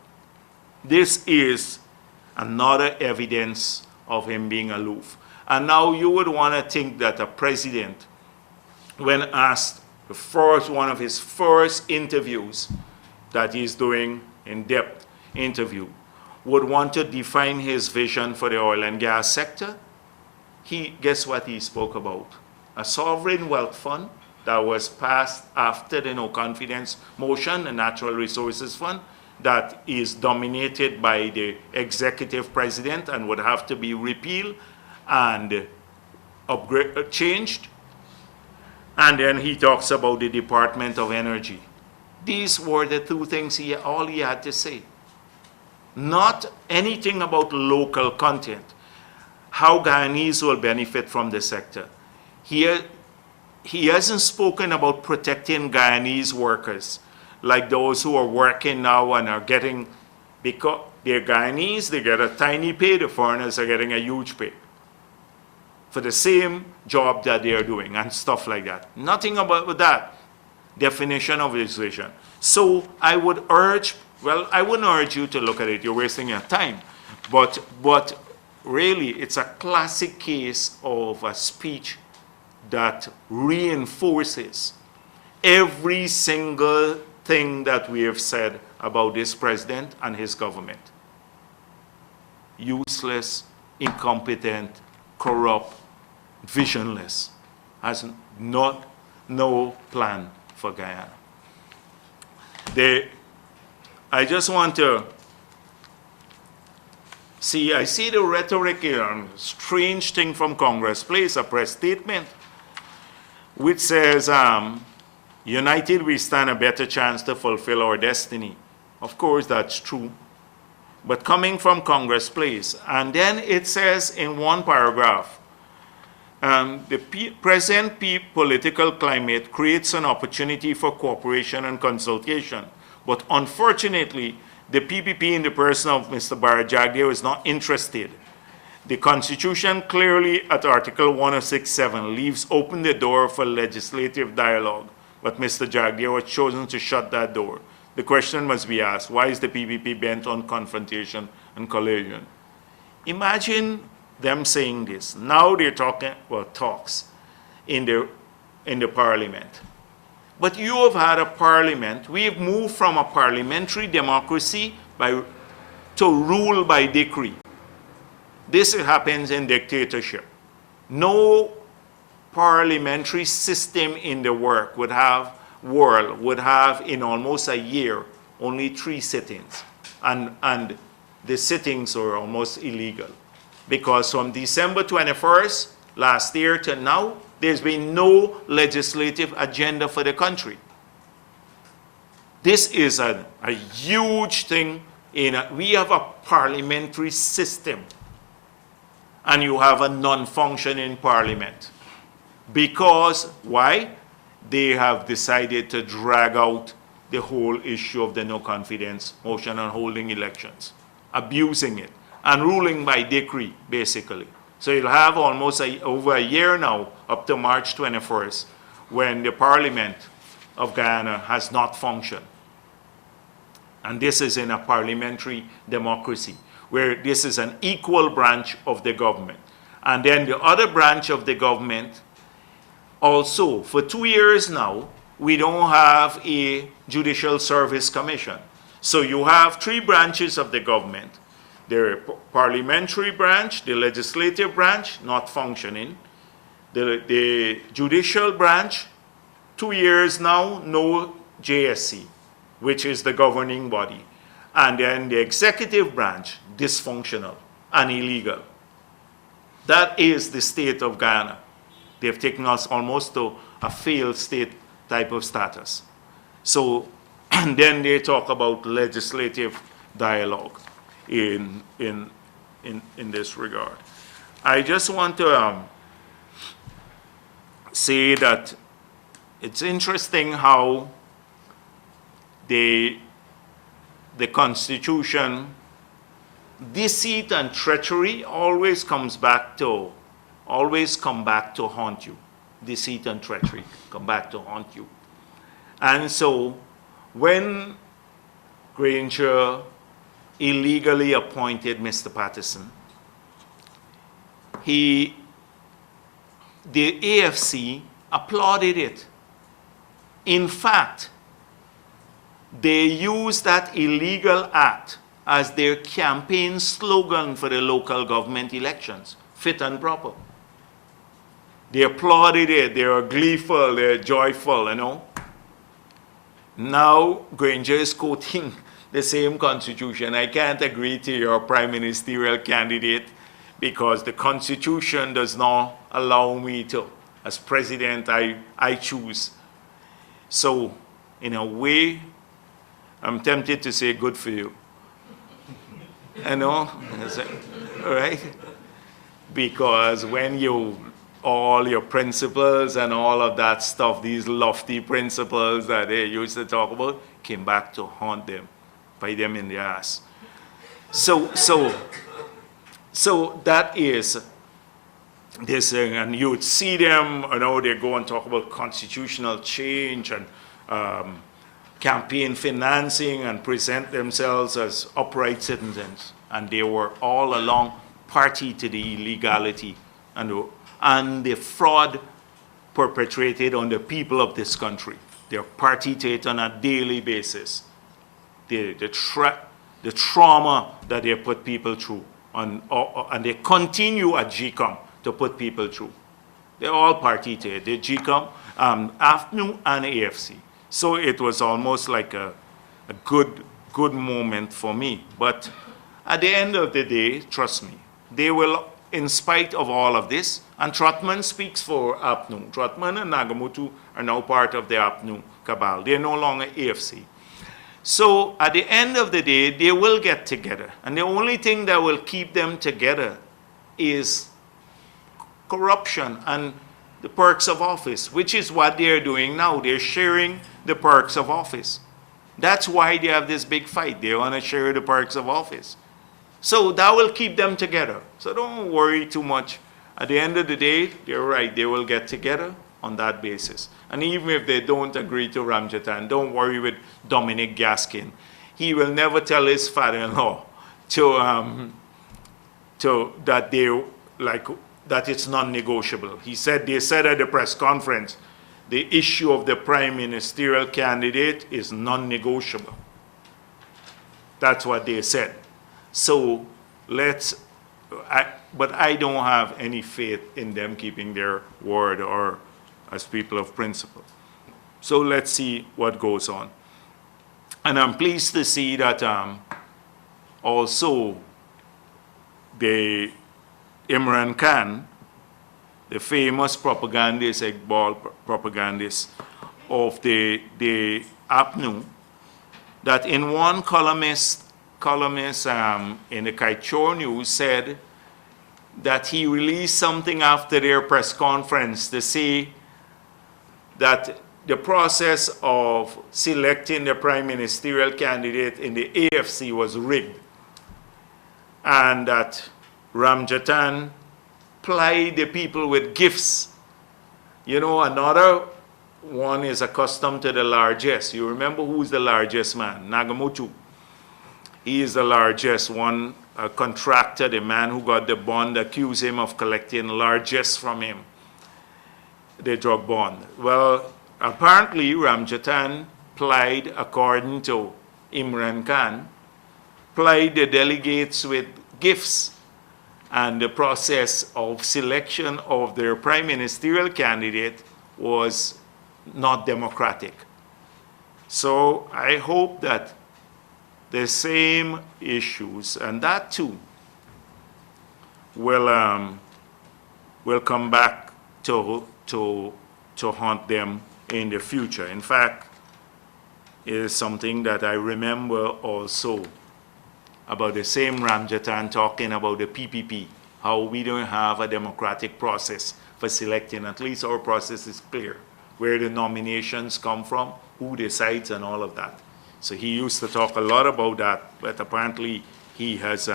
This is another evidence of him being aloof. And now you would want to think that a president, when asked one of his first interviews that he's doing, in-depth interview, would want to define his vision for the oil and gas sector. Guess what he spoke about? A sovereign wealth fund that was passed after the no confidence motion, the Natural Resources Fund, that is dominated by the executive president and would have to be repealed and changed. And then he talks about the Department of Energy. These were the 2 things all he had to say. Not anything about local content, how Guyanese will benefit from the sector. He hasn't spoken about protecting Guyanese workers, like those who are working now and are getting, because they're Guyanese, they get a tiny pay, the foreigners are getting a huge pay for the same job that they are doing and stuff like that. Nothing about that definition of legislation. So I would urge, well, I wouldn't urge you to look at it, you're wasting your time, but really it's a classic case of a speech that reinforces every single thing that we have said about this president and his government. Useless, incompetent, corrupt, visionless, has no plan for Guyana. I just want to see, I see the rhetoric here, strange thing from Congress, place a press statement which says, united we stand a better chance to fulfill our destiny. Of course, that's true. But coming from Congress Place, and then it says in one paragraph, the present political climate creates an opportunity for cooperation and consultation. But unfortunately, the PPP in the person of Mr. Bharrat Jagdeo is not interested. The Constitution clearly at Article 106.7 leaves open the door for legislative dialogue, but Mr. Jagdeo has chosen to shut that door. the question must be asked, why is the PPP bent on confrontation and collision? Imagine them saying this. Now they're talking, well, talks in the parliament. But you have had a parliament. We've moved from a parliamentary democracy to rule by decree. This happens in dictatorship. No parliamentary system in the world would have in almost a year only 3 sittings. And the sittings are almost illegal. Because from December 21st last year to now, there's been no legislative agenda for the country. This is a huge thing. We have a parliamentary system, and you have a non-functioning parliament. Because, why? They have decided to drag out the whole issue of the no confidence motion on holding elections, abusing it, and ruling by decree, basically. So you'll have almost over a year now, up to March 21st, when the Parliament of Guyana has not functioned. And this is in a parliamentary democracy, where this is an equal branch of the government. And then the other branch of the government, also, for 2 years now, we don't have a Judicial Service Commission. So you have 3 branches of the government. The parliamentary branch, the legislative branch, not functioning. The judicial branch, 2 years now, no JSC, which is the governing body. And then the executive branch, dysfunctional and illegal. That is the state of Guyana. They've taken us almost to a failed state type of status. So, and then they talk about legislative dialogue in this regard. I just want to say that it's interesting how the Constitution, deceit and treachery always come back to haunt you. Deceit and treachery come back to haunt you. And so when Granger illegally appointed Mr. Patterson, the AFC applauded it. In fact, they used that illegal act as their campaign slogan for the local government elections, fit and proper. They applauded it, they were gleeful, they're joyful, you know. Now, Granger is quoting the same Constitution. I can't agree to your prime ministerial candidate because the Constitution does not allow me to. As president, I choose. So, in a way, I'm tempted to say good for you. You know, right? Because when all your principles and all of that stuff, these lofty principles that they used to talk about, came back to haunt them, bite them in the ass. So that is this thing, and you would see them, you know, they go and talk about constitutional change and campaign financing and present themselves as upright citizens. And they were all along party to the illegality and the fraud perpetrated on the people of this country. They're party to it on a daily basis. The trauma that they put people through, and they continue at GCOM to put people through. They're all party to it. The GCOM, AFNU and AFC. So it was almost like a good moment for me. But at the end of the day, trust me, they will, in spite of all of this, and Trotman speaks for APNU. Trotman and Nagamutu are now part of the APNU cabal. They're no longer AFC. So at the end of the day, they will get together. And the only thing that will keep them together is corruption and the perks of office, which is what they're doing now. They're sharing the perks of office. That's why they have this big fight. They want to share the perks of office. So that will keep them together. So don't worry too much. At the end of the day, they're right. They will get together on that basis. And even if they don't agree to Ramjatan, don't worry with Dominic Gaskin. He will never tell his father-in-law that that it's non-negotiable. They said at the press conference, the issue of the prime ministerial candidate is non-negotiable. That's what they said. So but I don't have any faith in them keeping their word or as people of principle. So let's see what goes on. And I'm pleased to see that also the Imran Khan, the famous propagandist, Iqbal propagandist of the APNU, that in one columnist in the Kaichor News said that he released something after their press conference to say that the process of selecting the prime ministerial candidate in the AFC was rigged, and that Ramjatan plied the people with gifts. You know, another one is accustomed to the largesse. You remember who's the largest man? Nagamutu. He is the largest one. A contractor, the man who got the bond, accused him of collecting largesse from him, the drug bond. Well, apparently Ramjatan plied, according to Imran Khan, plied the delegates with gifts, and the process of selection of their prime ministerial candidate was not democratic. So I hope that the same issues, and that too, will come back to haunt them in the future. In fact, it is something that I remember also about the same Ramjatan talking about the PPP, how we don't have a democratic process for selecting. At least our process is clear, where the nominations come from, who decides, and all of that. So he used to talk a lot about that, but apparently he has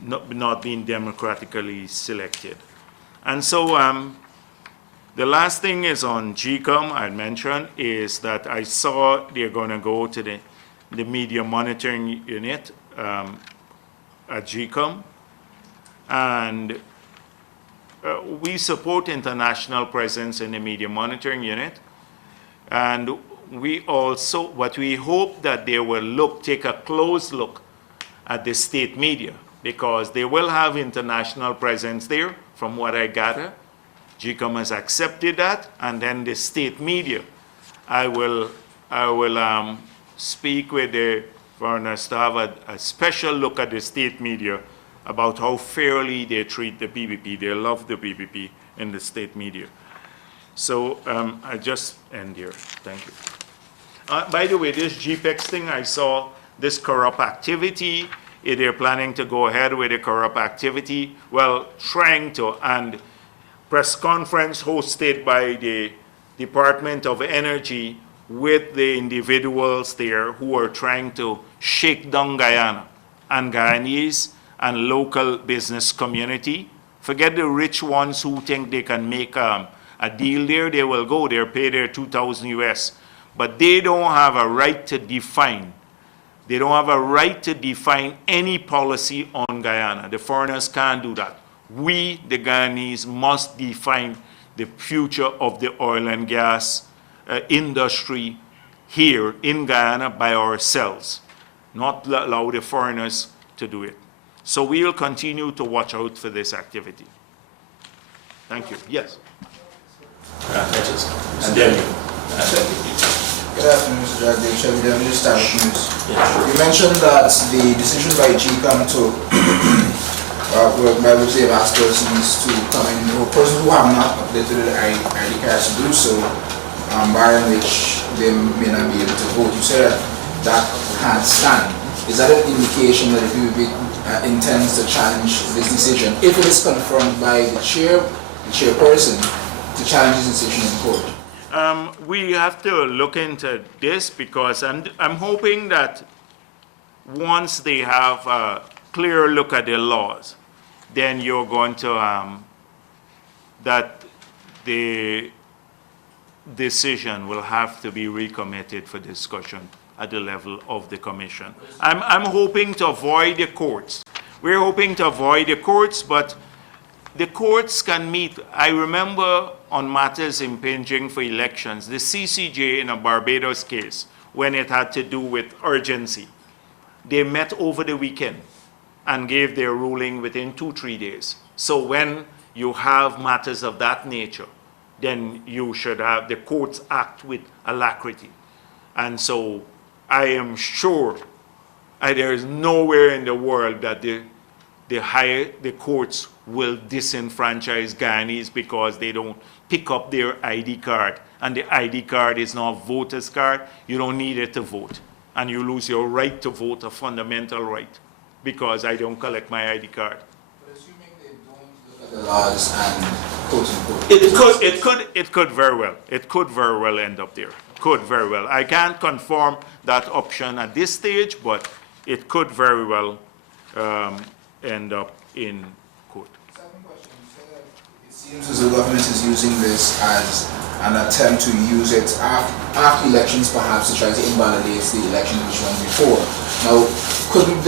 not been democratically selected. And so the last thing is on GCOM, I mentioned, is that I saw they're going to go to the media monitoring unit at GCOM. And we support international presence in the media monitoring unit. And we also, what we hope that they will take a close look at the state media, because they will have international presence there, from what I gather. GCOM has accepted that, and then the state media. I will speak with the foreigners to have a special look at the state media about how fairly they treat the PPP. They love the PPP in the state media. So I just end here. Thank you. By the way, this GPEX thing, I saw this corrupt activity. They're planning to go ahead with the corrupt activity. Well, trying to, and press conference hosted by the Department of Energy with the individuals there who are trying to shake down Guyana and Guyanese and local business community. Forget the rich ones who think they can make a deal there. They will go there, pay their $2,000 US. But they don't have a right to define. They don't have a right to define any policy on Guyana. The foreigners can't do that. We, the Guyanese, must define the future of the oil and gas industry here in Guyana by ourselves, not allow the foreigners to do it. So we will continue to watch out for this activity. Thank you. Yes. And then good afternoon, Mr. Jagdeo. Shall we then just start with news? You mentioned that the decision by GCOM to work by which they have asked persons to come in, or persons who have not updated their ID cards to do so, barring which they may not be able to vote. You said that can't stand. Is that an indication that the PPP intends to challenge this decision, if it is confirmed by the chairperson, to challenge this decision in court? We have to look into this, because I'm hoping that once they have a clear look at the laws, then you're going to that the decision will have to be recommitted for discussion at the level of the commission. I'm hoping to avoid the courts. We're hoping to avoid the courts, but the courts can meet. I remember on matters impinging for elections, the CCJ in a Barbados case, when it had to do with urgency, they met over the weekend and gave their ruling within 2-3 days. So when you have matters of that nature, then you should have the courts act with alacrity. And so I am sure there is nowhere in the world that the courts will disenfranchise Guyanese because they don't pick up their ID card. And the ID card is not a voter's card. You don't need it to vote. And you lose your right to vote, a fundamental right, because I don't collect my ID card. But assuming they don't look at the laws and quote unquote. It could very well. It could very well end up there. Could very well. I can't confirm that option at this stage, but it could very well end up in court. Second question, you said that it seems as though the government is using this as an attempt to use it after elections, perhaps to try to invalidate the election which went before. Now, couldn't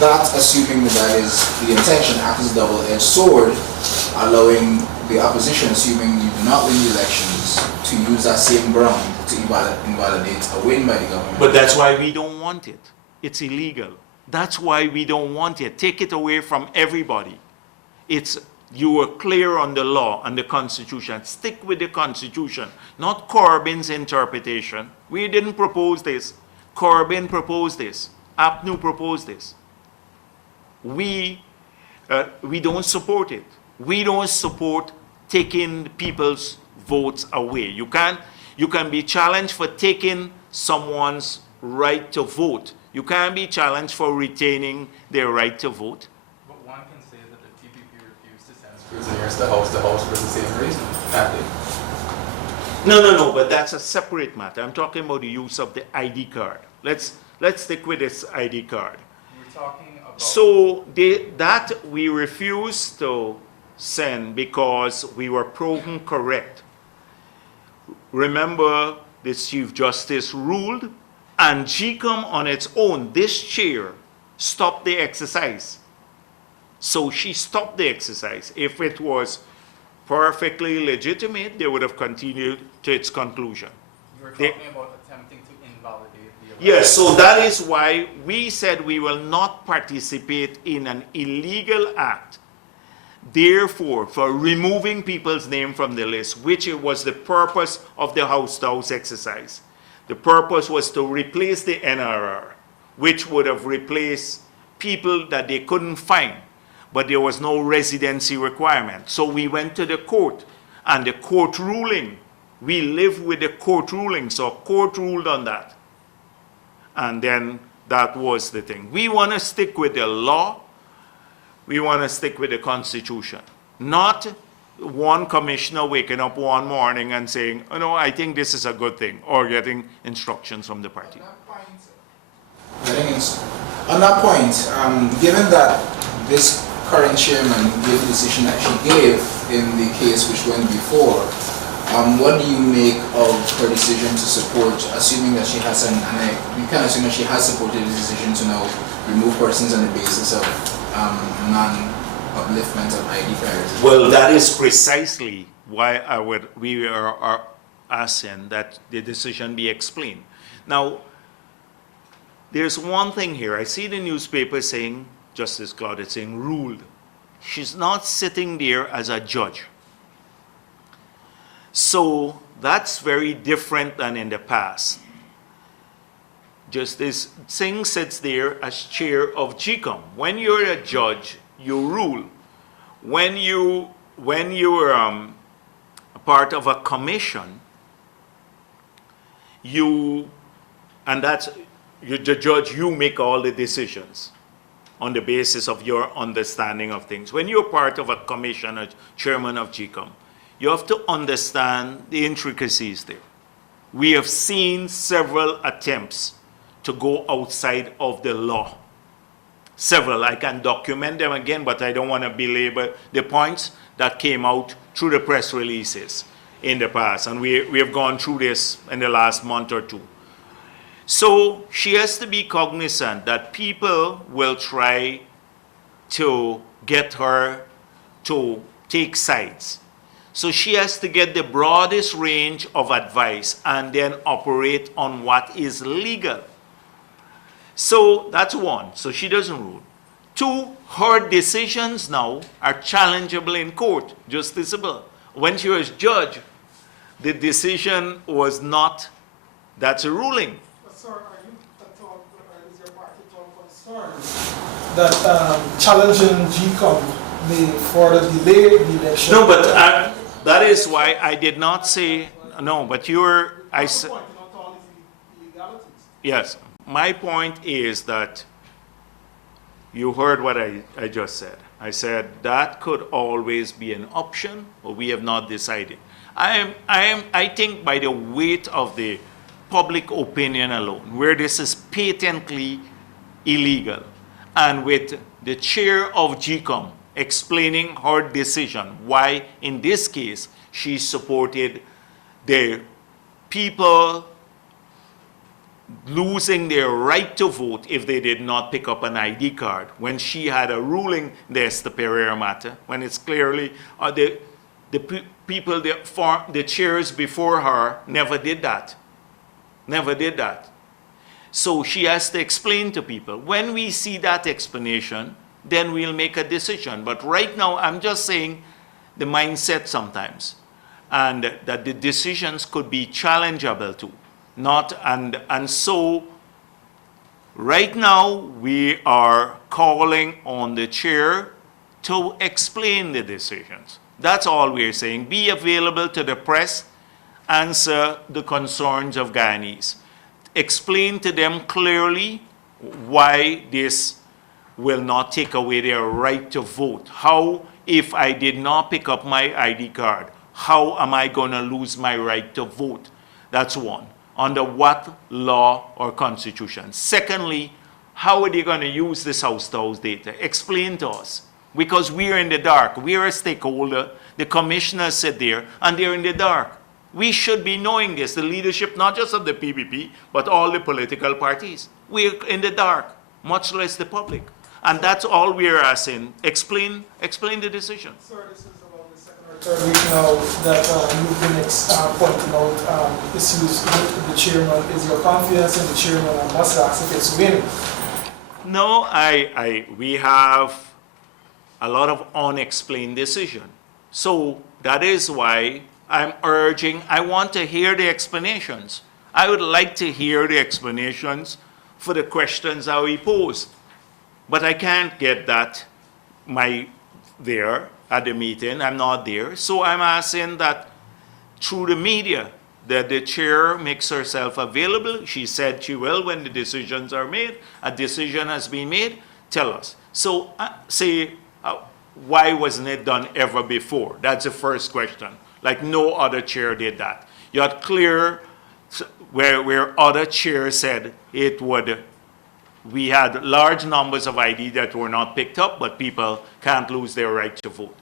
that, assuming that is the intention, act as a double-edged sword, allowing the opposition, assuming you do not win the elections, to use that same ground to invalidate a win by the government? But that's why we don't want it. It's illegal. That's why we don't want it. Take it away from everybody. You are clear on the law and the Constitution. Stick with the Constitution, not Corbyn's interpretation. We didn't propose this. Corbyn proposed this. APNU proposed this. We don't support it. We don't support taking people's votes away. You can be challenged for taking someone's right to vote. You can't be challenged for retaining their right to vote. But one can say that the PPP refused to send prisoners to house for the same reason, can't they? No, but that's a separate matter. I'm talking about the use of the ID card. Let's stick with this ID card. We're talking about... So that we refused to send because we were proven correct. Remember, the Chief Justice ruled, and GCOM on its own, this chair, stopped the exercise. So she stopped the exercise. If it was perfectly legitimate, they would have continued to its conclusion. You were talking about attempting to invalidate the election. Yes, so that is why we said we will not participate in an illegal act. Therefore, for removing people's name from the list, which it was the purpose of the house-to-house exercise. The purpose was to replace the NRR, which would have replaced people that they couldn't find, but there was no residency requirement. So we went to the court, and the court ruling, we live with the court ruling, so court ruled on that. And then that was the thing. We want to stick with the law. We want to stick with the Constitution, not one commissioner waking up one morning and saying, oh, no, I think this is a good thing, or getting instructions from the party. On that point, given that this current chairman gave the decision that she gave in the case which went before, what do you make of her decision to support, assuming that she has we can assume that she has supported the decision to now remove persons on the basis of non-upliftment of ID cards? Well, that is precisely why we are asking that the decision be explained. Now, there's one thing here. I see the newspaper saying, Justice Claudette saying, ruled. She's not sitting there as a judge. So that's very different than in the past. This Singh sits there as chair of GCOM. When you're a judge, you rule. When you're a part of a commission, the judge, you make all the decisions on the basis of your understanding of things. When you're part of a commission, a chairman of GCOM, you have to understand the intricacies there. We have seen several attempts to go outside of the law. Several, I can document them again, but I don't want to belabor the points. that came out through the press releases in the past. And we have gone through this in the last month or two. So she has to be cognizant that people will try to get her to take sides. So she has to get the broadest range of advice and then operate on what is legal. So that's one. So she doesn't rule. Two, her decisions now are challengeable in court, justiciable. When she was judge, the decision was not, that's a ruling. Sir, are you at all, or is your party at all concerned that challenging GCOM may further delay the election? No, but that is why I did not say, no, but I That's said, the point, not all is illegalities. yes, my point is that you heard what I just said. I said that could always be an option, but we have not decided. I think by the weight of the public opinion alone, where this is patently illegal, and with the chair of GCOM explaining her decision, why in this case she supported the people losing their right to vote if they did not pick up an ID card, when she had a ruling, there's the Pereira matter, when it's clearly people, the chairs before her never did that. Never did that. So she has to explain to people. When we see that explanation, then we'll make a decision. But right now, I'm just saying the mindset sometimes, and that the decisions could be challengeable too. And so right now we are calling on the chair to explain the decisions. That's all we're saying. Be available to the press, answer the concerns of Guyanese. Explain to them clearly why this will not take away their right to vote. How, if I did not pick up my ID card, how am I going to lose my right to vote? That's one. Under what law or constitution? Secondly, how are they going to use this house-to-house data? Explain to us. Because we are in the dark. We are a stakeholder. The commissioners sit there, and they're in the dark. We should be knowing this, the leadership, not just of the PPP, but all the political parties. We're in the dark, much less the public. And that's all we're asking. Explain the decision. Sir, this is about the second or third week now that you've been pointing out issues with the chairman. Is your confidence in the chairman, I must ask, if it's winning? No, we have a lot of unexplained decision. So that is why I'm urging, I want to hear the explanations. I would like to hear the explanations for the questions that we posed. But I can't get that there at the meeting. I'm not there. So I'm asking that through the media, that the chair makes herself available. She said she will when the decisions are made. A decision has been made. Tell us. So why wasn't it done ever before? That's the first question. Like no other chair did that. You had clear where other chairs said it would. We had large numbers of ID that were not picked up, but people can't lose their right to vote.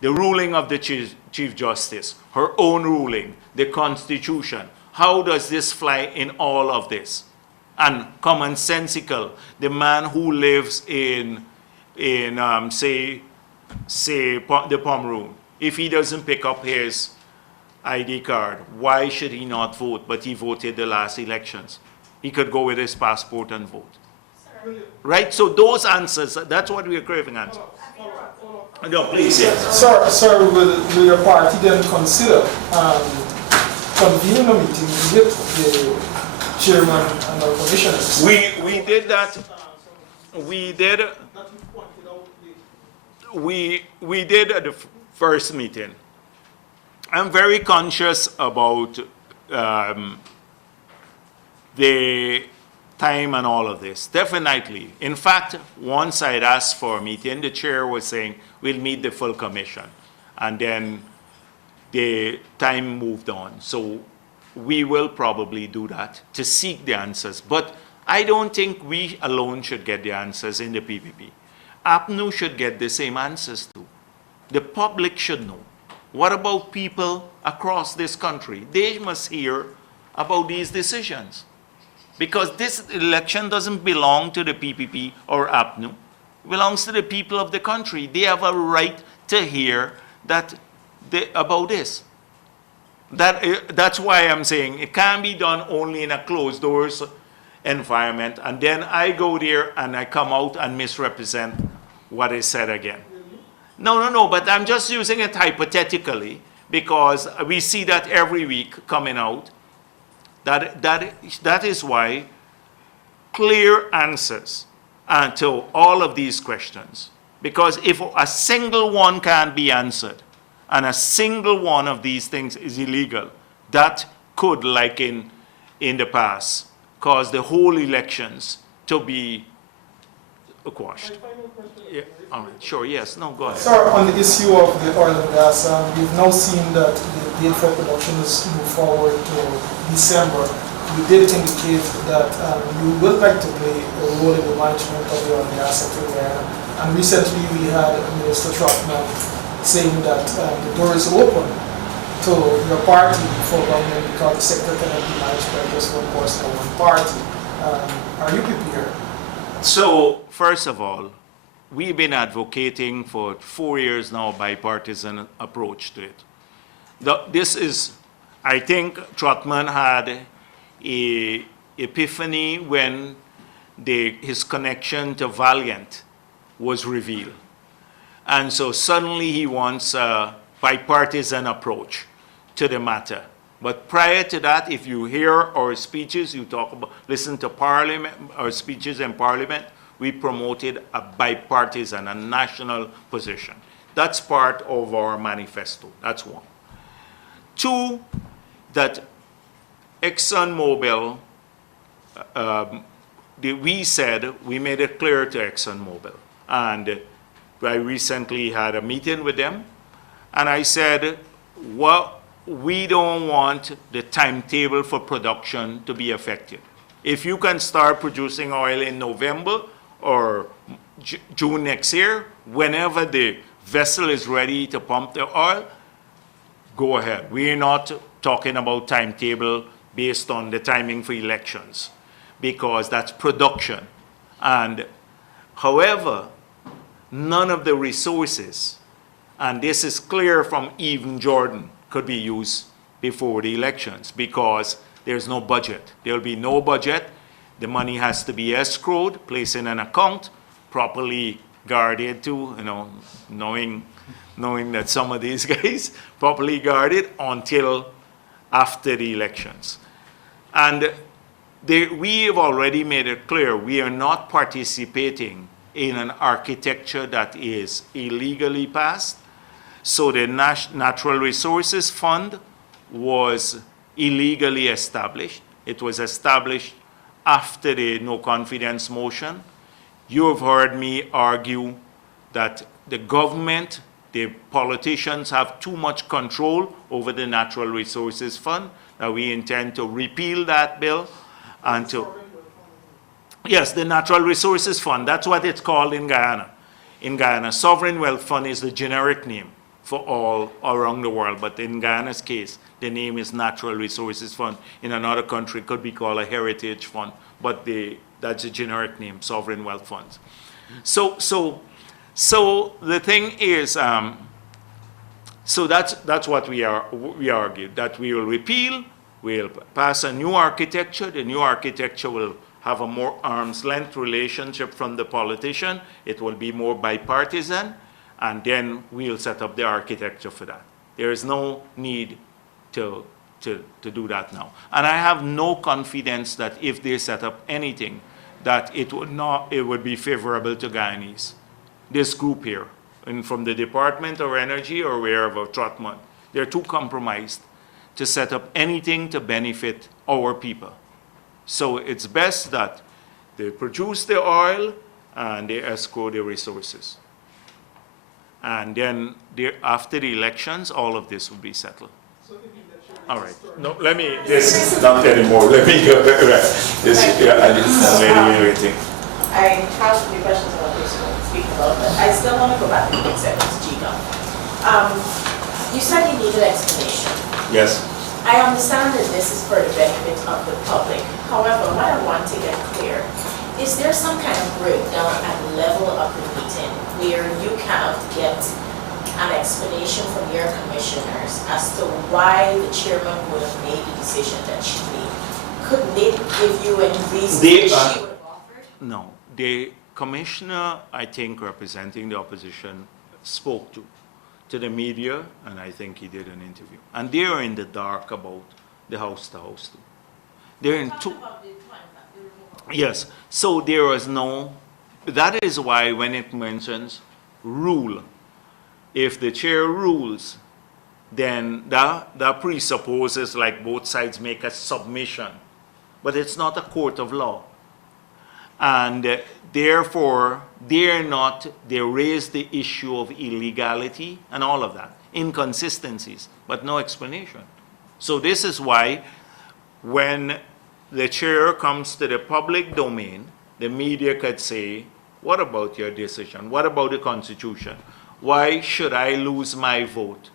The ruling of the Chief Justice, her own ruling, the Constitution. How does this fly in all of this? And commonsensical, the man who lives in say the Pomeroon, if he doesn't pick up his ID card, why should he not vote? But he voted the last elections. He could go with his passport and vote. Right? So those answers, that's what we are craving answers. No, please, yes. Sir, will your party then consider convening a meeting with the chairman and the commissioners? We did that. We did. We did at the first meeting. I'm very conscious about the time and all of this. Definitely. In fact, once I'd asked for a meeting, the chair was saying, we'll meet the full commission. And then the time moved on. So we will probably do that to seek the answers. But I don't think we alone should get the answers in the PPP. APNU should get the same answers too. The public should know. What about people across this country? They must hear about these decisions. Because this election doesn't belong to the PPP or APNU. It belongs to the people of the country. They have a right to hear about this. That's why I'm saying it can't be done only in a closed doors environment, and then I go there and I come out and misrepresent what is said again. No, but I'm just using it hypothetically because we see that every week coming out. That is why clear answers to all of these questions. Because if a single one can't be answered, and a single one of these things is illegal, that could, like in the past, cause the whole elections to be quashed. Yeah, all right, sure, yes, no, go ahead. Sir, on the issue of the oil and gas, we've now seen that the date for production has moved forward to December. You did indicate that you would like to play a role in the management of the oil and gas sector there. And recently we had Minister Trotman saying that the door is open to your party for government because the sector cannot be managed by just one person or one party. Are you prepared? So, first of all, we've been advocating for 4 years now a bipartisan approach to it. This is, I think Trotman had an epiphany when his connection to Valiant was revealed. And so suddenly he wants a bipartisan approach to the matter. But prior to that, if you hear our speeches, listen to Parliament, our speeches in Parliament, we promoted a bipartisan, a national position. That's part of our manifesto. That's one. Two, that ExxonMobil, we made it clear to ExxonMobil. And I recently had a meeting with them, and I said, well, we don't want the timetable for production to be affected. If you can start producing oil in November or June next year, whenever the vessel is ready to pump the oil, go ahead. We're not talking about timetable based on the timing for elections, because that's production. And however, none of the resources, and this is clear from even Jordan, could be used before the elections because there's no budget. There'll be no budget. The money has to be escrowed, placed in an account, properly guarded too, knowing that some of these guys properly guarded until after the elections. And we have already made it clear we are not participating in an architecture that is illegally passed. So the Natural Resources Fund was illegally established. It was established after the no confidence motion. You have heard me argue that the government, the politicians have too much control over the Natural Resources Fund, that we intend to repeal that bill and to... Yes, the Natural Resources Fund, that's what it's called in Guyana. In Guyana, Sovereign Wealth Fund is the generic name for all around the world, but in Guyana's case, the name is Natural Resources Fund. In another country, it could be called a Heritage Fund, but that's a generic name, Sovereign Wealth Funds. So the thing is, so that's what we argued, that we will repeal, we'll pass a new architecture. The new architecture will have a more arm's length relationship from the politician. It will be more bipartisan, and then we'll set up the architecture for that. There is no need to do that now. And I have no confidence that if they set up anything, that it would be favorable to Guyanese. This group here, and from the Department of Energy or wherever, Trotman, they're too compromised to set up anything to benefit our people. So it's best that they produce the oil and they escrow the resources. And then after the elections, all of this will be settled. All right. No, let me, this, not anymore. Let me go. Waiting. I have a few questions about this to speak about, but I still want to go back to the executive GCOM. You said you needed explanation. Yes. I understand that this is for the benefit of the public. However, what I want to get clear, is there some kind of breakdown at the level of the meeting where you cannot get an explanation from your commissioners as to why the chairman would have made the decision that she made? Couldn't they give you any reason They, that she would have offered? No, the commissioner, I think, representing the opposition, spoke to the media, and I think he did an interview. And they are in the dark about the house-to-house too. They're in two. About the one that they removed. Yes, so there is no, that is why when it mentions rule, if the chair rules, then that presupposes like both sides make a submission. But it's not a court of law. And therefore, they raise the issue of illegality and all of that, inconsistencies, but no explanation. So this is why when the chair comes to the public domain, the media could say, what about your decision? What about the Constitution? Why should I lose my vote?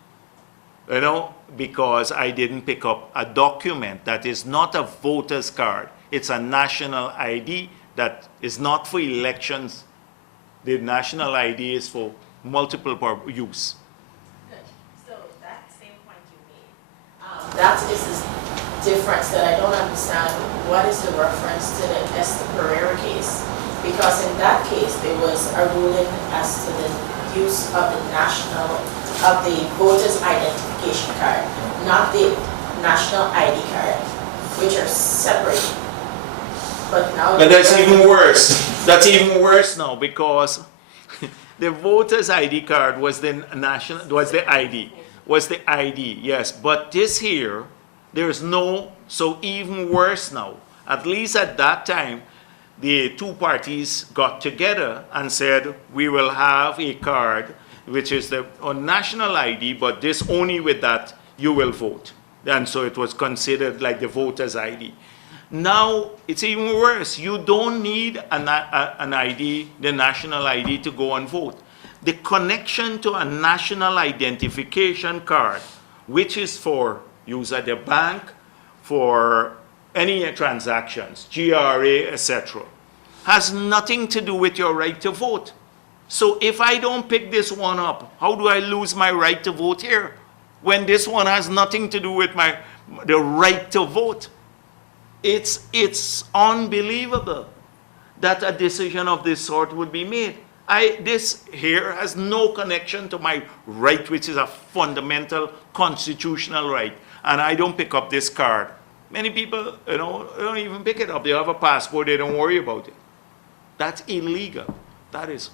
You know, because I didn't pick up a document that is not a voter's card. It's a national ID that is not for elections. The national ID is for multiple use. Good. So that same point you made, that is this difference that I don't understand. What is the reference to the Esther Pereira case? Because in that case, there was a ruling as to the use of the voter's identification card, not the national ID card, which are separate. But now. But that's even worse. That's even worse now because the voter's ID card was the ID, yes. But this here, there's no, so even worse now. At least at that time, the two parties got together and said, we will have a card, which is the national ID, but this only with that you will vote. And so it was considered like the voter's ID. Now, it's even worse. You don't need an ID, the national ID, to go and vote. The connection to a national identification card, which is for use at the bank, for any transactions, GRA, etc., has nothing to do with your right to vote. So if I don't pick this one up, how do I lose my right to vote here? When this one has nothing to do with the right to vote. It's unbelievable that a decision of this sort would be made. This here has no connection to my right, which is a fundamental constitutional right. And I don't pick up this card. Many people, don't even pick it up. They have a passport, they don't worry about it. That's illegal. That is.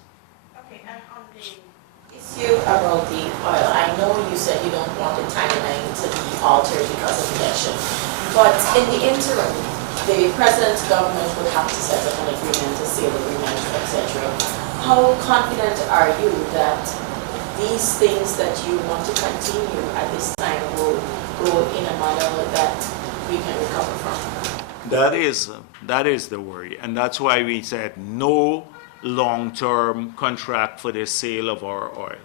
Okay, and on the issue about the oil, I know you said you don't want the timeline to be altered because of election. But in the interim, the president's government would have to set up an agreement, a sale agreement, etc. How confident are you that these things that you want to continue at this time will go in a manner that we can recover from? That is the worry. And that's why we said no long-term contract for the sale of our oil.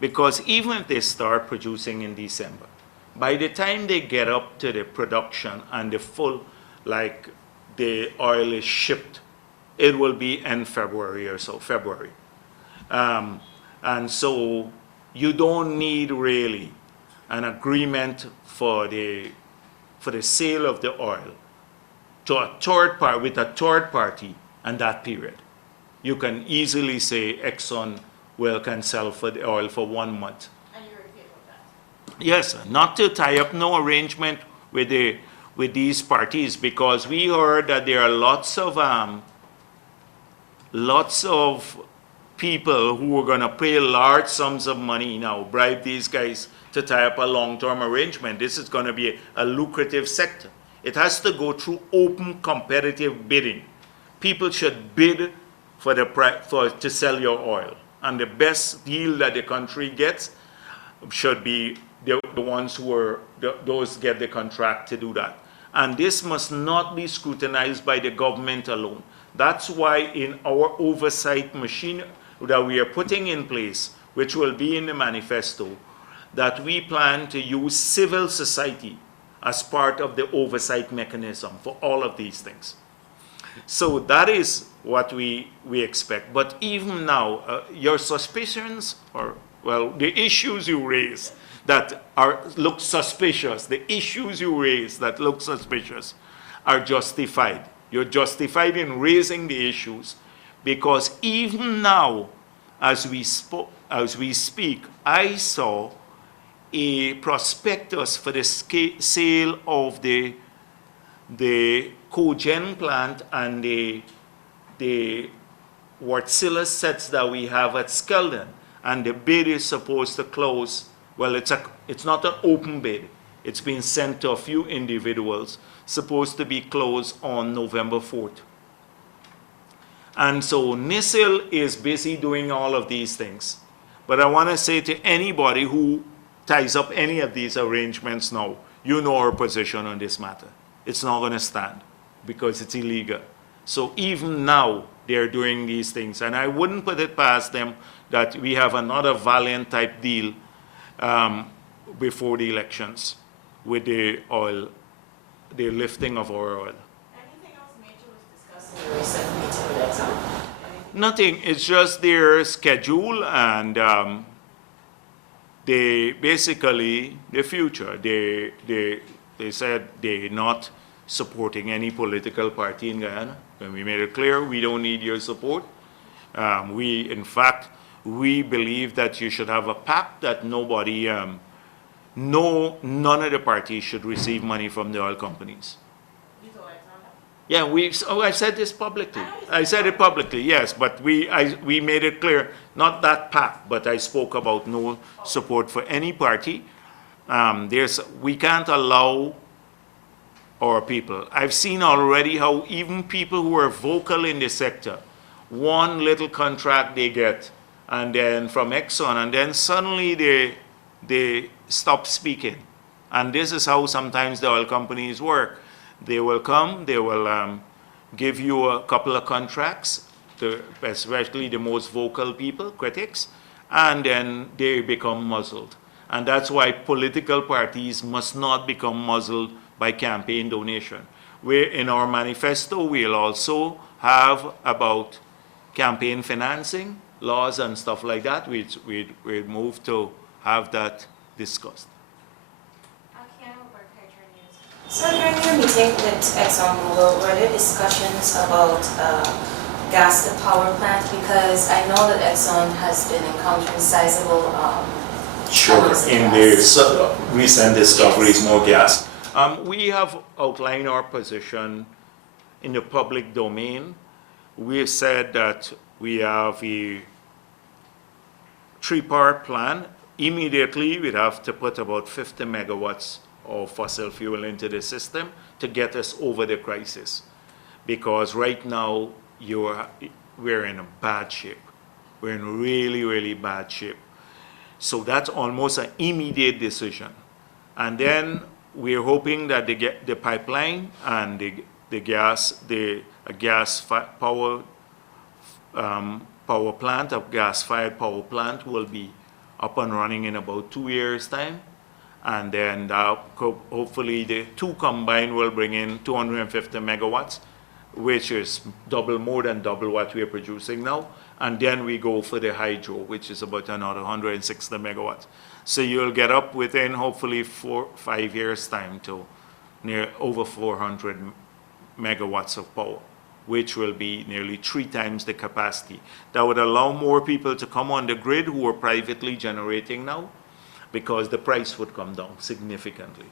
Because even if they start producing in December, by the time they get up to the production and the full, like the oil is shipped, it will be in February or so, February. And so you don't need really an agreement for the sale of the oil to a third party, with a third party and that period. You can easily say Exxon can sell for the oil for 1 month. And you're in favor of that? Yes, not to tie up no arrangement with these parties, because we heard that there are lots of people who are going to pay large sums of money now, bribe these guys to tie up a long-term arrangement. This is going to be a lucrative sector. It has to go through open competitive bidding. People should bid to sell your oil, and the best deal that the country gets should be the ones those get the contract to do that. And this must not be scrutinized by the government alone. That's why in our oversight machine that we are putting in place, which will be in the manifesto, that we plan to use civil society as part of the oversight mechanism for all of these things. So that is what we expect. But even now, your suspicions, or, well, the issues you raise that look suspicious, the issues you raise that look suspicious are justified. You're justified in raising the issues because even now, as we speak, I saw a prospectus for the sale of the cogen plant and the Wärtsilä sets that we have at Skeldon, and the bid is supposed to close. Well, it's not an open bid. It's been sent to a few individuals, supposed to be closed on November 4th. And so NISIL is busy doing all of these things. But I want to say to anybody who ties up any of these arrangements now, you know our position on this matter. It's not going to stand because it's illegal. So even now, they're doing these things. And I wouldn't put it past them that we have another Valiant type deal before the elections with the oil, the lifting of our oil. Anything else major was discussed in the recent meeting with Exxon? Nothing. It's just their schedule and they basically the future. They said they're not supporting any political party in Guyana. And we made it clear we don't need your support. In fact, we believe that you should have a pact that nobody, none of the parties should receive money from the oil companies. You told Exxon that? Yeah, I said this publicly. I said it publicly, yes, but we made it clear, not that pact, but I spoke about no support for any party. We can't allow our people. I've seen already how even people who are vocal in the sector, one little contract they get, and then from Exxon, and then suddenly they stop speaking. And this is how sometimes the oil companies work. They will come, they will give you a couple of contracts, especially the most vocal people, critics, and then they become muzzled. And that's why political parties must not become muzzled by campaign donation. In our manifesto, we'll also have about campaign financing, laws and stuff like that. We'd move to have that discussed. So during your meeting with ExxonMobil, were there discussions about gas to power plant? Because I know that Exxon has been encountering sizable Sure, in the recent discoveries, more gas. We have outlined our position in the public domain. We have said that we have a three-part plan. Immediately, we'd have to put about 50 megawatts of fossil fuel into the system to get us over the crisis. Because right now, we're in a bad shape. We're in really, really bad shape. So that's almost an immediate decision. And then we're hoping that the pipeline and the gas power plant, a gas-fired power plant will be up and running in about 2 years' time. And then hopefully the two combined will bring in 250 megawatts, which is more than double what we're producing now. And then we go for the hydro, which is about another 160 megawatts. So you'll get up within hopefully 5 years' time to near over 400 megawatts of power, which will be nearly 3 times the capacity. That would allow more people to come on the grid who are privately generating now, because the price would come down significantly.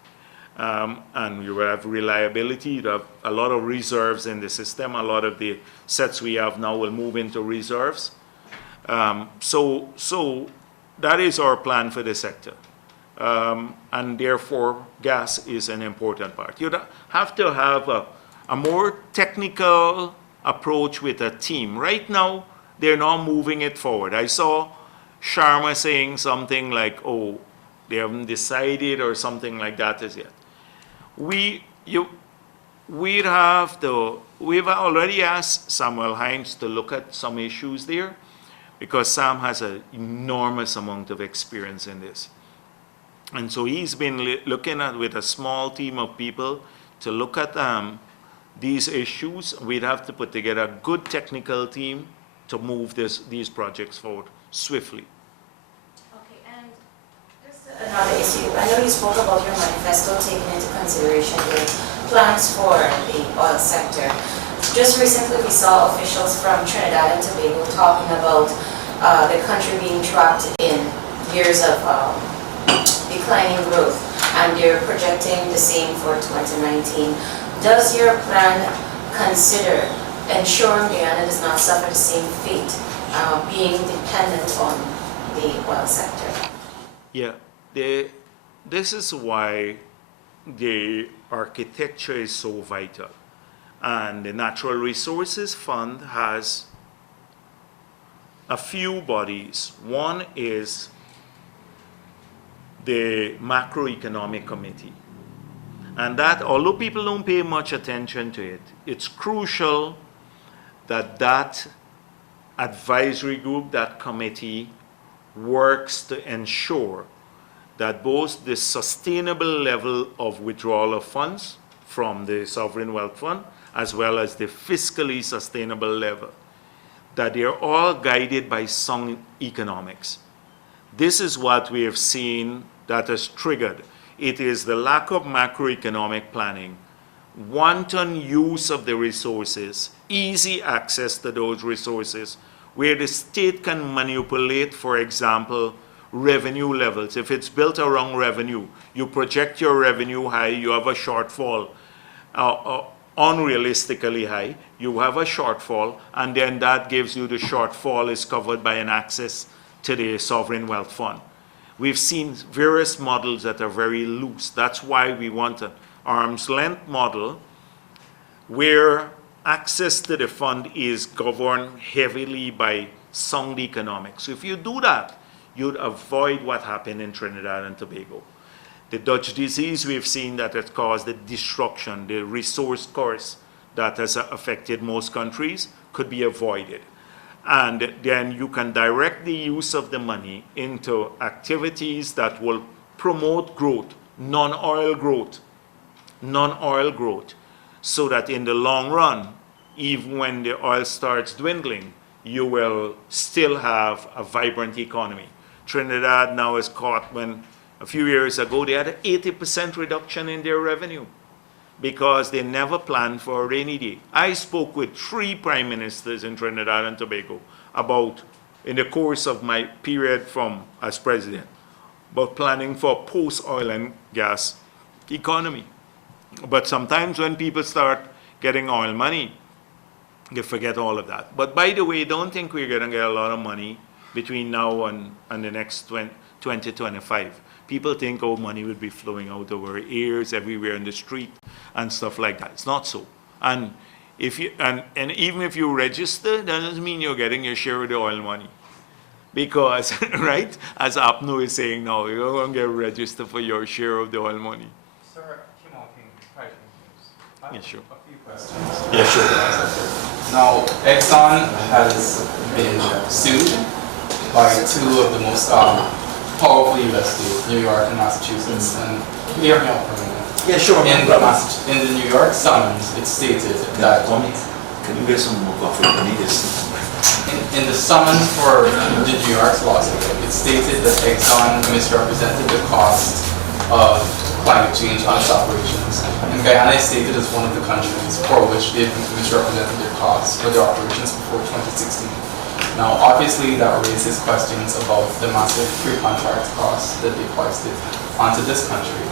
And you have reliability, you have a lot of reserves in the system. A lot of the sets we have now will move into reserves. So that is our plan for the sector. And therefore, gas is an important part. You have to have a more technical approach with a team. Right now, they're now moving it forward. I saw Sharma saying something like, oh, they haven't decided or something like that as yet. We've already asked Samuel Hines to look at some issues there, because Sam has an enormous amount of experience in this. And so he's been looking at with a small team of people to look at these issues. We'd have to put together a good technical team to move these projects forward swiftly. Okay, and just another issue. I know you spoke about your manifesto taking into consideration the plans for the oil sector. Just recently we saw officials from Trinidad and Tobago talking about the country being trapped in years of declining growth, and they're projecting the same for 2019. Does your plan consider ensuring Guyana does not suffer the same fate, being dependent on the oil sector? Yeah, this is why the architecture is so vital. And the Natural Resources Fund has a few bodies. One is the Macroeconomic Committee. And that, although people don't pay much attention to it, it's crucial that that advisory group, that committee, works to ensure that both the sustainable level of withdrawal of funds from the Sovereign Wealth Fund, as well as the fiscally sustainable level, that they're all guided by sound economics. This is what we have seen that has triggered. It is the lack of macroeconomic planning, wanton use of the resources, easy access to those resources, where the state can manipulate, for example, revenue levels. If it's built around revenue, you project your revenue high, you have a shortfall, unrealistically high, you have a shortfall, and then that gives you the shortfall is covered by an access to the Sovereign Wealth Fund. We've seen various models that are very loose. That's why we want an arm's length model where access to the fund is governed heavily by sound economics. So if you do that, you'd avoid what happened in Trinidad and Tobago. The Dutch disease we've seen that has caused the destruction, the resource curse that has affected most countries could be avoided. And then you can direct the use of the money into activities that will promote growth, non-oil growth, so that in the long run, even when the oil starts dwindling, you will still have a vibrant economy. Trinidad now is caught when a few years ago they had an 80% reduction in their revenue because they never planned for a rainy day. I spoke with 3 prime ministers in Trinidad and Tobago about, in the course of my period as president, about planning for a post-oil and gas economy. But sometimes when people start getting oil money, they forget all of that. But by the way, don't think we're going to get a lot of money between now and the next 2025. People think, oh, money will be flowing out of our ears everywhere in the street and stuff like that. It's not so. And if you and even if you register, that doesn't mean you're getting your share of the oil money. Because, right, as APNO is saying now, you're going to get registered for your share of the oil money. Sir, Kim King, Private News. I have Yeah, sure. a few questions. Yeah, sure. Now, Exxon has been sued by 2 of the most powerful U.S. states, New York and Massachusetts. And can you hear me out for a minute? Yeah, sure. In the New York summons, it stated that Can you get some more coffee? I need this. in the summons for the New York's lawsuit, it stated that Exxon misrepresented the cost of climate change on its operations. And Guyana is stated as one of the countries for which they misrepresented their costs for their operations before 2016. Now, obviously, that raises questions about the massive pre-contract costs that they foisted onto this country.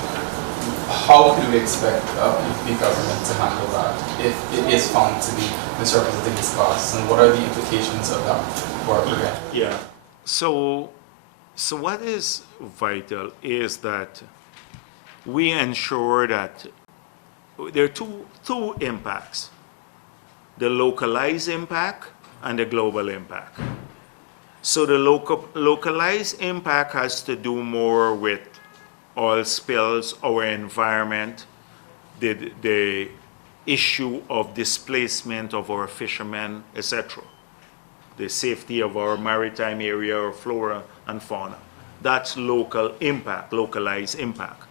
How could we expect the PPP government to handle that if it is found to be misrepresenting its costs? And what are the implications of that for Guyana? Yeah. So what is vital is that we ensure that there are two impacts: the localized impact and the global impact. So the localized impact has to do more with oil spills, our environment, the issue of displacement of our fishermen, etc. The safety of our maritime area, our flora and fauna. that's local impact, localized impact.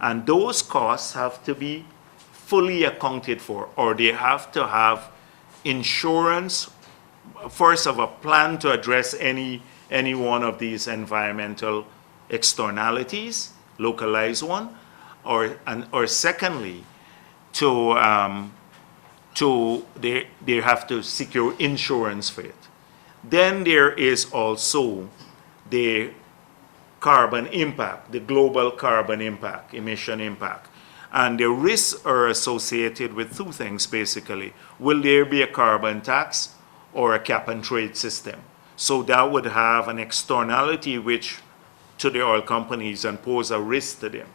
And those costs have to be fully accounted for, or they have to have insurance, first of a plan to address any one of these environmental externalities, localized one, or secondly, they have to secure insurance for it. Then there is also the carbon impact, the global carbon impact, emission impact. And the risks are associated with two things, basically. Will there be a carbon tax or a cap and trade system? So that would have an externality which to the oil companies and pose a risk to them.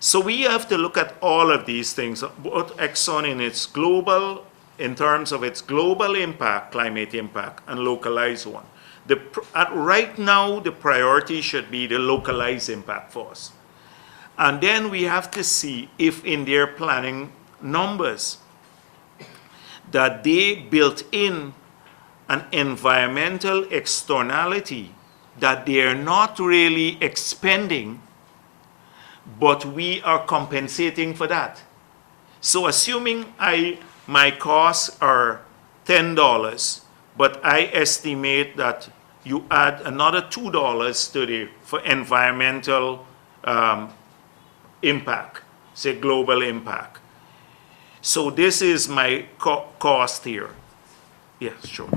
So we have to look at all of these things, both Exxon in terms of its global impact, climate impact, and localized one. Right now, the priority should be the localized impact for us. And then we have to see if in their planning numbers that they built in an environmental externality that they are not really expending, but we are compensating for that. So assuming my costs are $10, but I estimate that you add another $2 for environmental impact, say global impact. So this is my cost here. Yes, sure.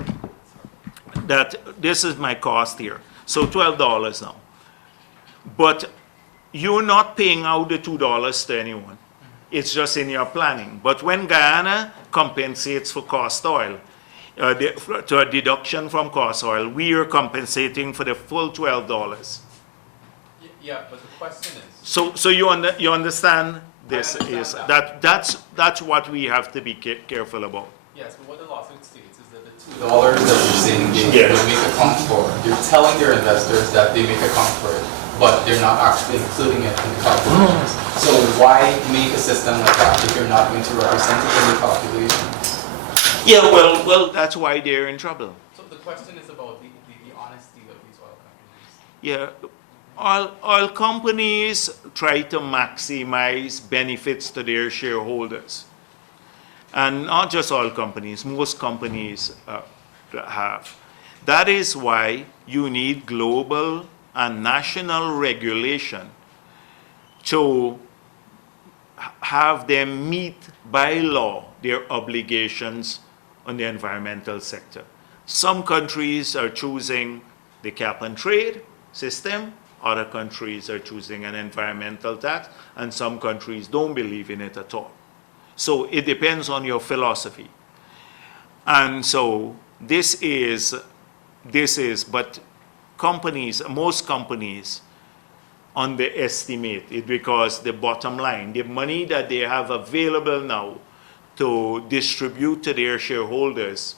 This is my cost here. So $12 now. But you're not paying out the $2 to anyone. It's just in your planning. But when Guyana compensates for cost oil, to a deduction from cost oil, we are compensating for the full $12. Yeah, but the question is. So you understand this I understand is that. that's what we have to be careful about. Yes, but what the lawsuit states is that the $2 that you're saying they Yeah. make account for, they're telling their investors that they make account for it, but they're not actually including it in the calculations. So why make a system like that if you're not going to represent it in the calculations? Yeah, well, that's why they're in trouble. So the question is about the honesty of these oil companies. Yeah, oil companies try to maximize benefits to their shareholders. And not just oil companies, most companies have. That is why you need global and national regulation to have them meet by law their obligations on the environmental sector. Some countries are choosing the cap and trade system, other countries are choosing an environmental tax, and some countries don't believe in it at all. So it depends on your philosophy. And so but companies, most companies underestimate it because the bottom line, the money that they have available now to distribute to their shareholders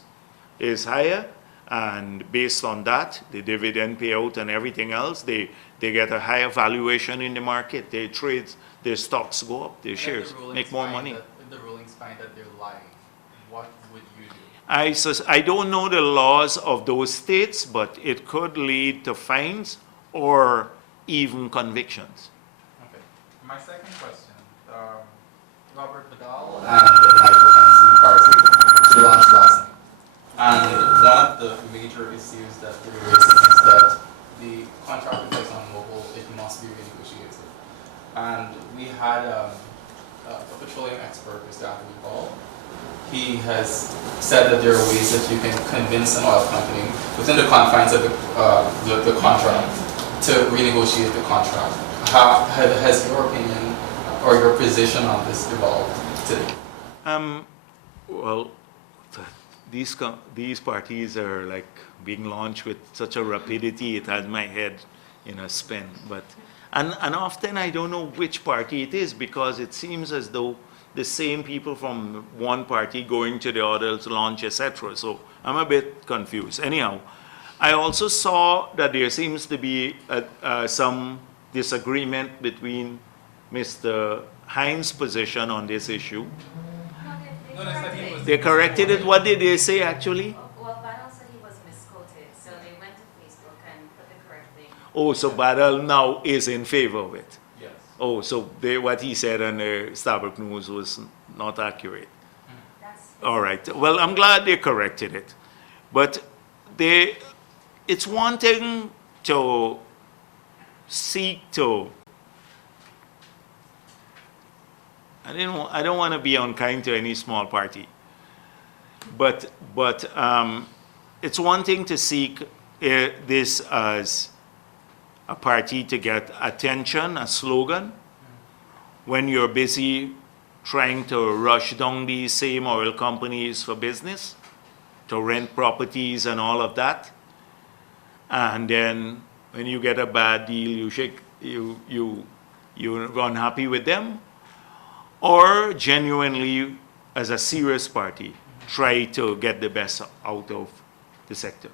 is higher, and based on that, the dividend payout and everything else, they get a higher valuation in the market. They trade, their stocks go up, their shares make more money. If the rulings find that they're lying, what would you do? I don't know the laws of those states, but it could lead to fines or even convictions. Okay. My second question, Robert Vidal and Michael Hennessy Parsley, they launched last night. And one of the major issues that they're raising is that the contract with ExxonMobil, it must be renegotiated. And we had a petroleum expert, Mr. Anthony Paul. He has said that there are ways that you can convince an oil company within the confines of the contract to renegotiate the contract. How has your opinion or your position on this evolved today? Well, these parties are like being launched with such a rapidity, it has my head in a spin. And often I don't know which party it is, because it seems as though the same people from one party going to the other to launch, etc. So I'm a bit confused. Anyhow, I also saw that there seems to be some disagreement between Mr. Hines' position on this issue. No, they said he was. They corrected it. What did they say actually? Well, Vidal said he was misquoted, so they went to Facebook and put the correct thing. Oh, so Badal now is in favor of it. Yes. Oh, so what he said on the Starbuck News was not accurate. All right. Well, I'm glad they corrected it. But it's one thing to seek to, I don't want to be unkind to any small party, but it's one thing to seek this as a party to get attention, a slogan, when you're busy trying to rush down these same oil companies for business, to rent properties and all of that. And then when you get a bad deal, you're unhappy with them, or genuinely, as a serious party, try to get the best out of the sector.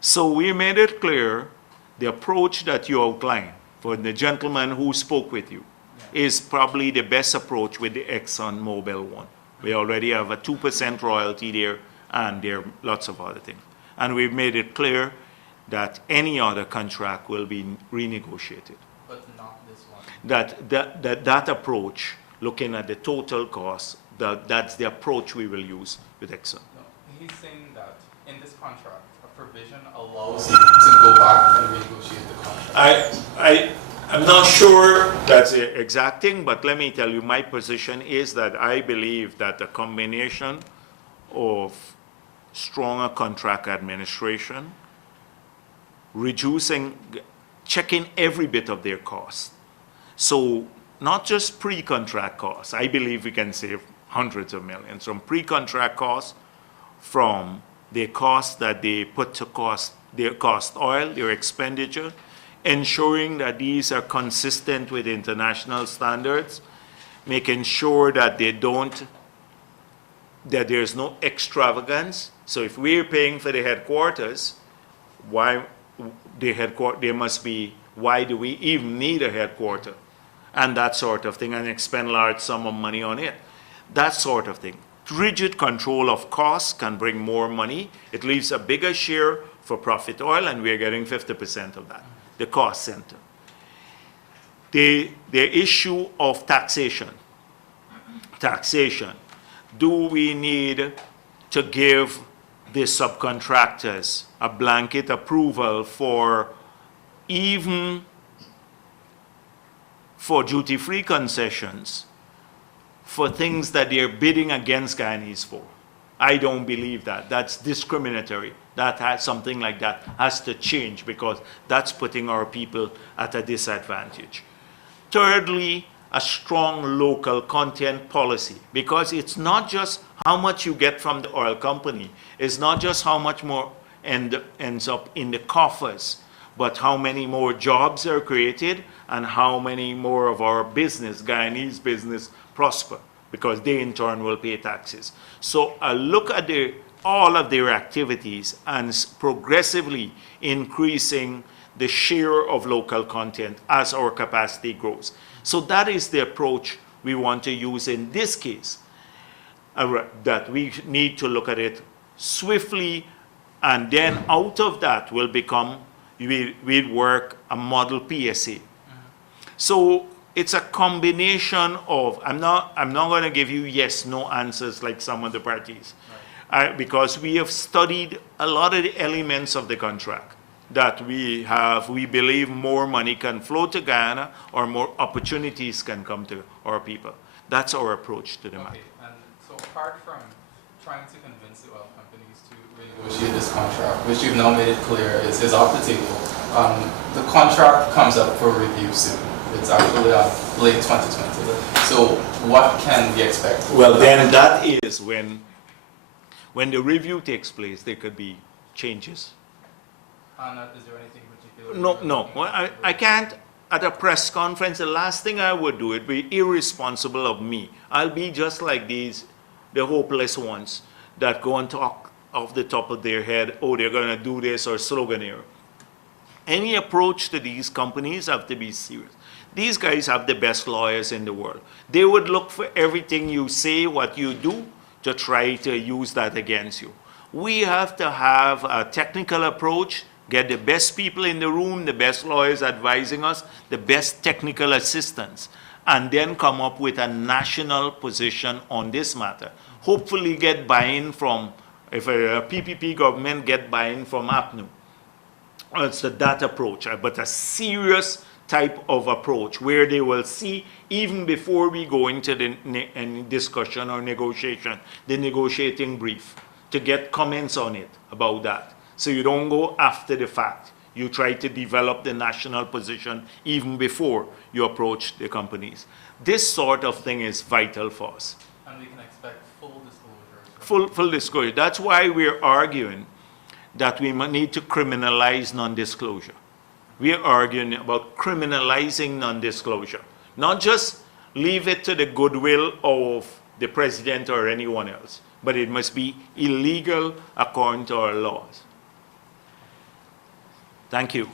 So we made it clear the approach that you outlined for the gentleman who spoke with you is probably the best approach with the ExxonMobil one. We already have a 2% royalty there, and there are lots of other things. And we've made it clear that any other contract will be renegotiated. But not this one. That approach, looking at the total cost, that's the approach we will use with Exxon. No, he's saying that in this contract, a provision allows you to go back and renegotiate the contract. I'm not sure that's the exact thing, but let me tell you, my position is that I believe that the combination of stronger contract administration, checking every bit of their costs. So not just pre-contract costs. I believe we can save hundreds of millions from pre-contract costs, from their costs that they put to their cost oil, their expenditure, ensuring that these are consistent with international standards, making sure that that there's no extravagance. So if we're paying for the headquarters, why do we even need a headquarter? And that sort of thing, and expend large sum of money on it. That sort of thing. Rigid control of costs can bring more money. It leaves a bigger share for profit oil, and we're getting 50% of that, the cost center. The issue of taxation. Do we need to give the subcontractors a blanket approval for even for duty-free concessions for things that they're bidding against Guyanese for? I don't believe that. That's discriminatory. Something like that has to change, because that's putting our people at a disadvantage. Thirdly, a strong local content policy, because it's not just how much you get from the oil company. It's not just how much more ends up in the coffers, but how many more jobs are created and how many more of our business, Guyanese business, prosper, because they in turn will pay taxes. So I look at all of their activities and progressively increasing the share of local content as our capacity grows. So that is the approach we want to use in this case, that we need to look at it swiftly, and then out of that will become, we'll work a model PSA. So it's a combination of, I'm not going to give you yes, no answers like some of the parties, because we have studied a lot of the elements of the contract that we believe more money can flow to Guyana, or more opportunities can come to our people. That's our approach to the matter. And so apart from trying to convince the oil companies to renegotiate this contract, which you've now made it clear is off the table, the contract comes up for review soon. It's actually late 2020. So what can we expect? Well, then that is when the review takes place, there could be changes. Is there anything particular? No. Well, I can't, at a press conference, the last thing I would do, it'd be irresponsible of me. I'll be just like the hopeless ones that go and talk off the top of their head, oh, they're going to do this, or sloganeer. Any approach to these companies have to be serious. These guys have the best lawyers in the world. They would look for everything you say, what you do, to try to use that against you. We have to have a technical approach get the best people in the room, the best lawyers advising us, the best technical assistance, and then come up with a national position on this matter. Hopefully get buy-in from, if a PPP government, get buy-in from APNU. It's that approach, but a serious type of approach where they will see, even before we go into the discussion or negotiation, the negotiating brief, to get comments on it about that. So you don't go after the fact. You try to develop the national position even before you approach the companies. This sort of thing is vital for us. And we can expect full disclosure. Full disclosure. That's why we're arguing that we need to criminalize non-disclosure. We are arguing about criminalizing non-disclosure. Not just leave it to the goodwill of the president or anyone else, but it must be illegal according to our laws. Thank you.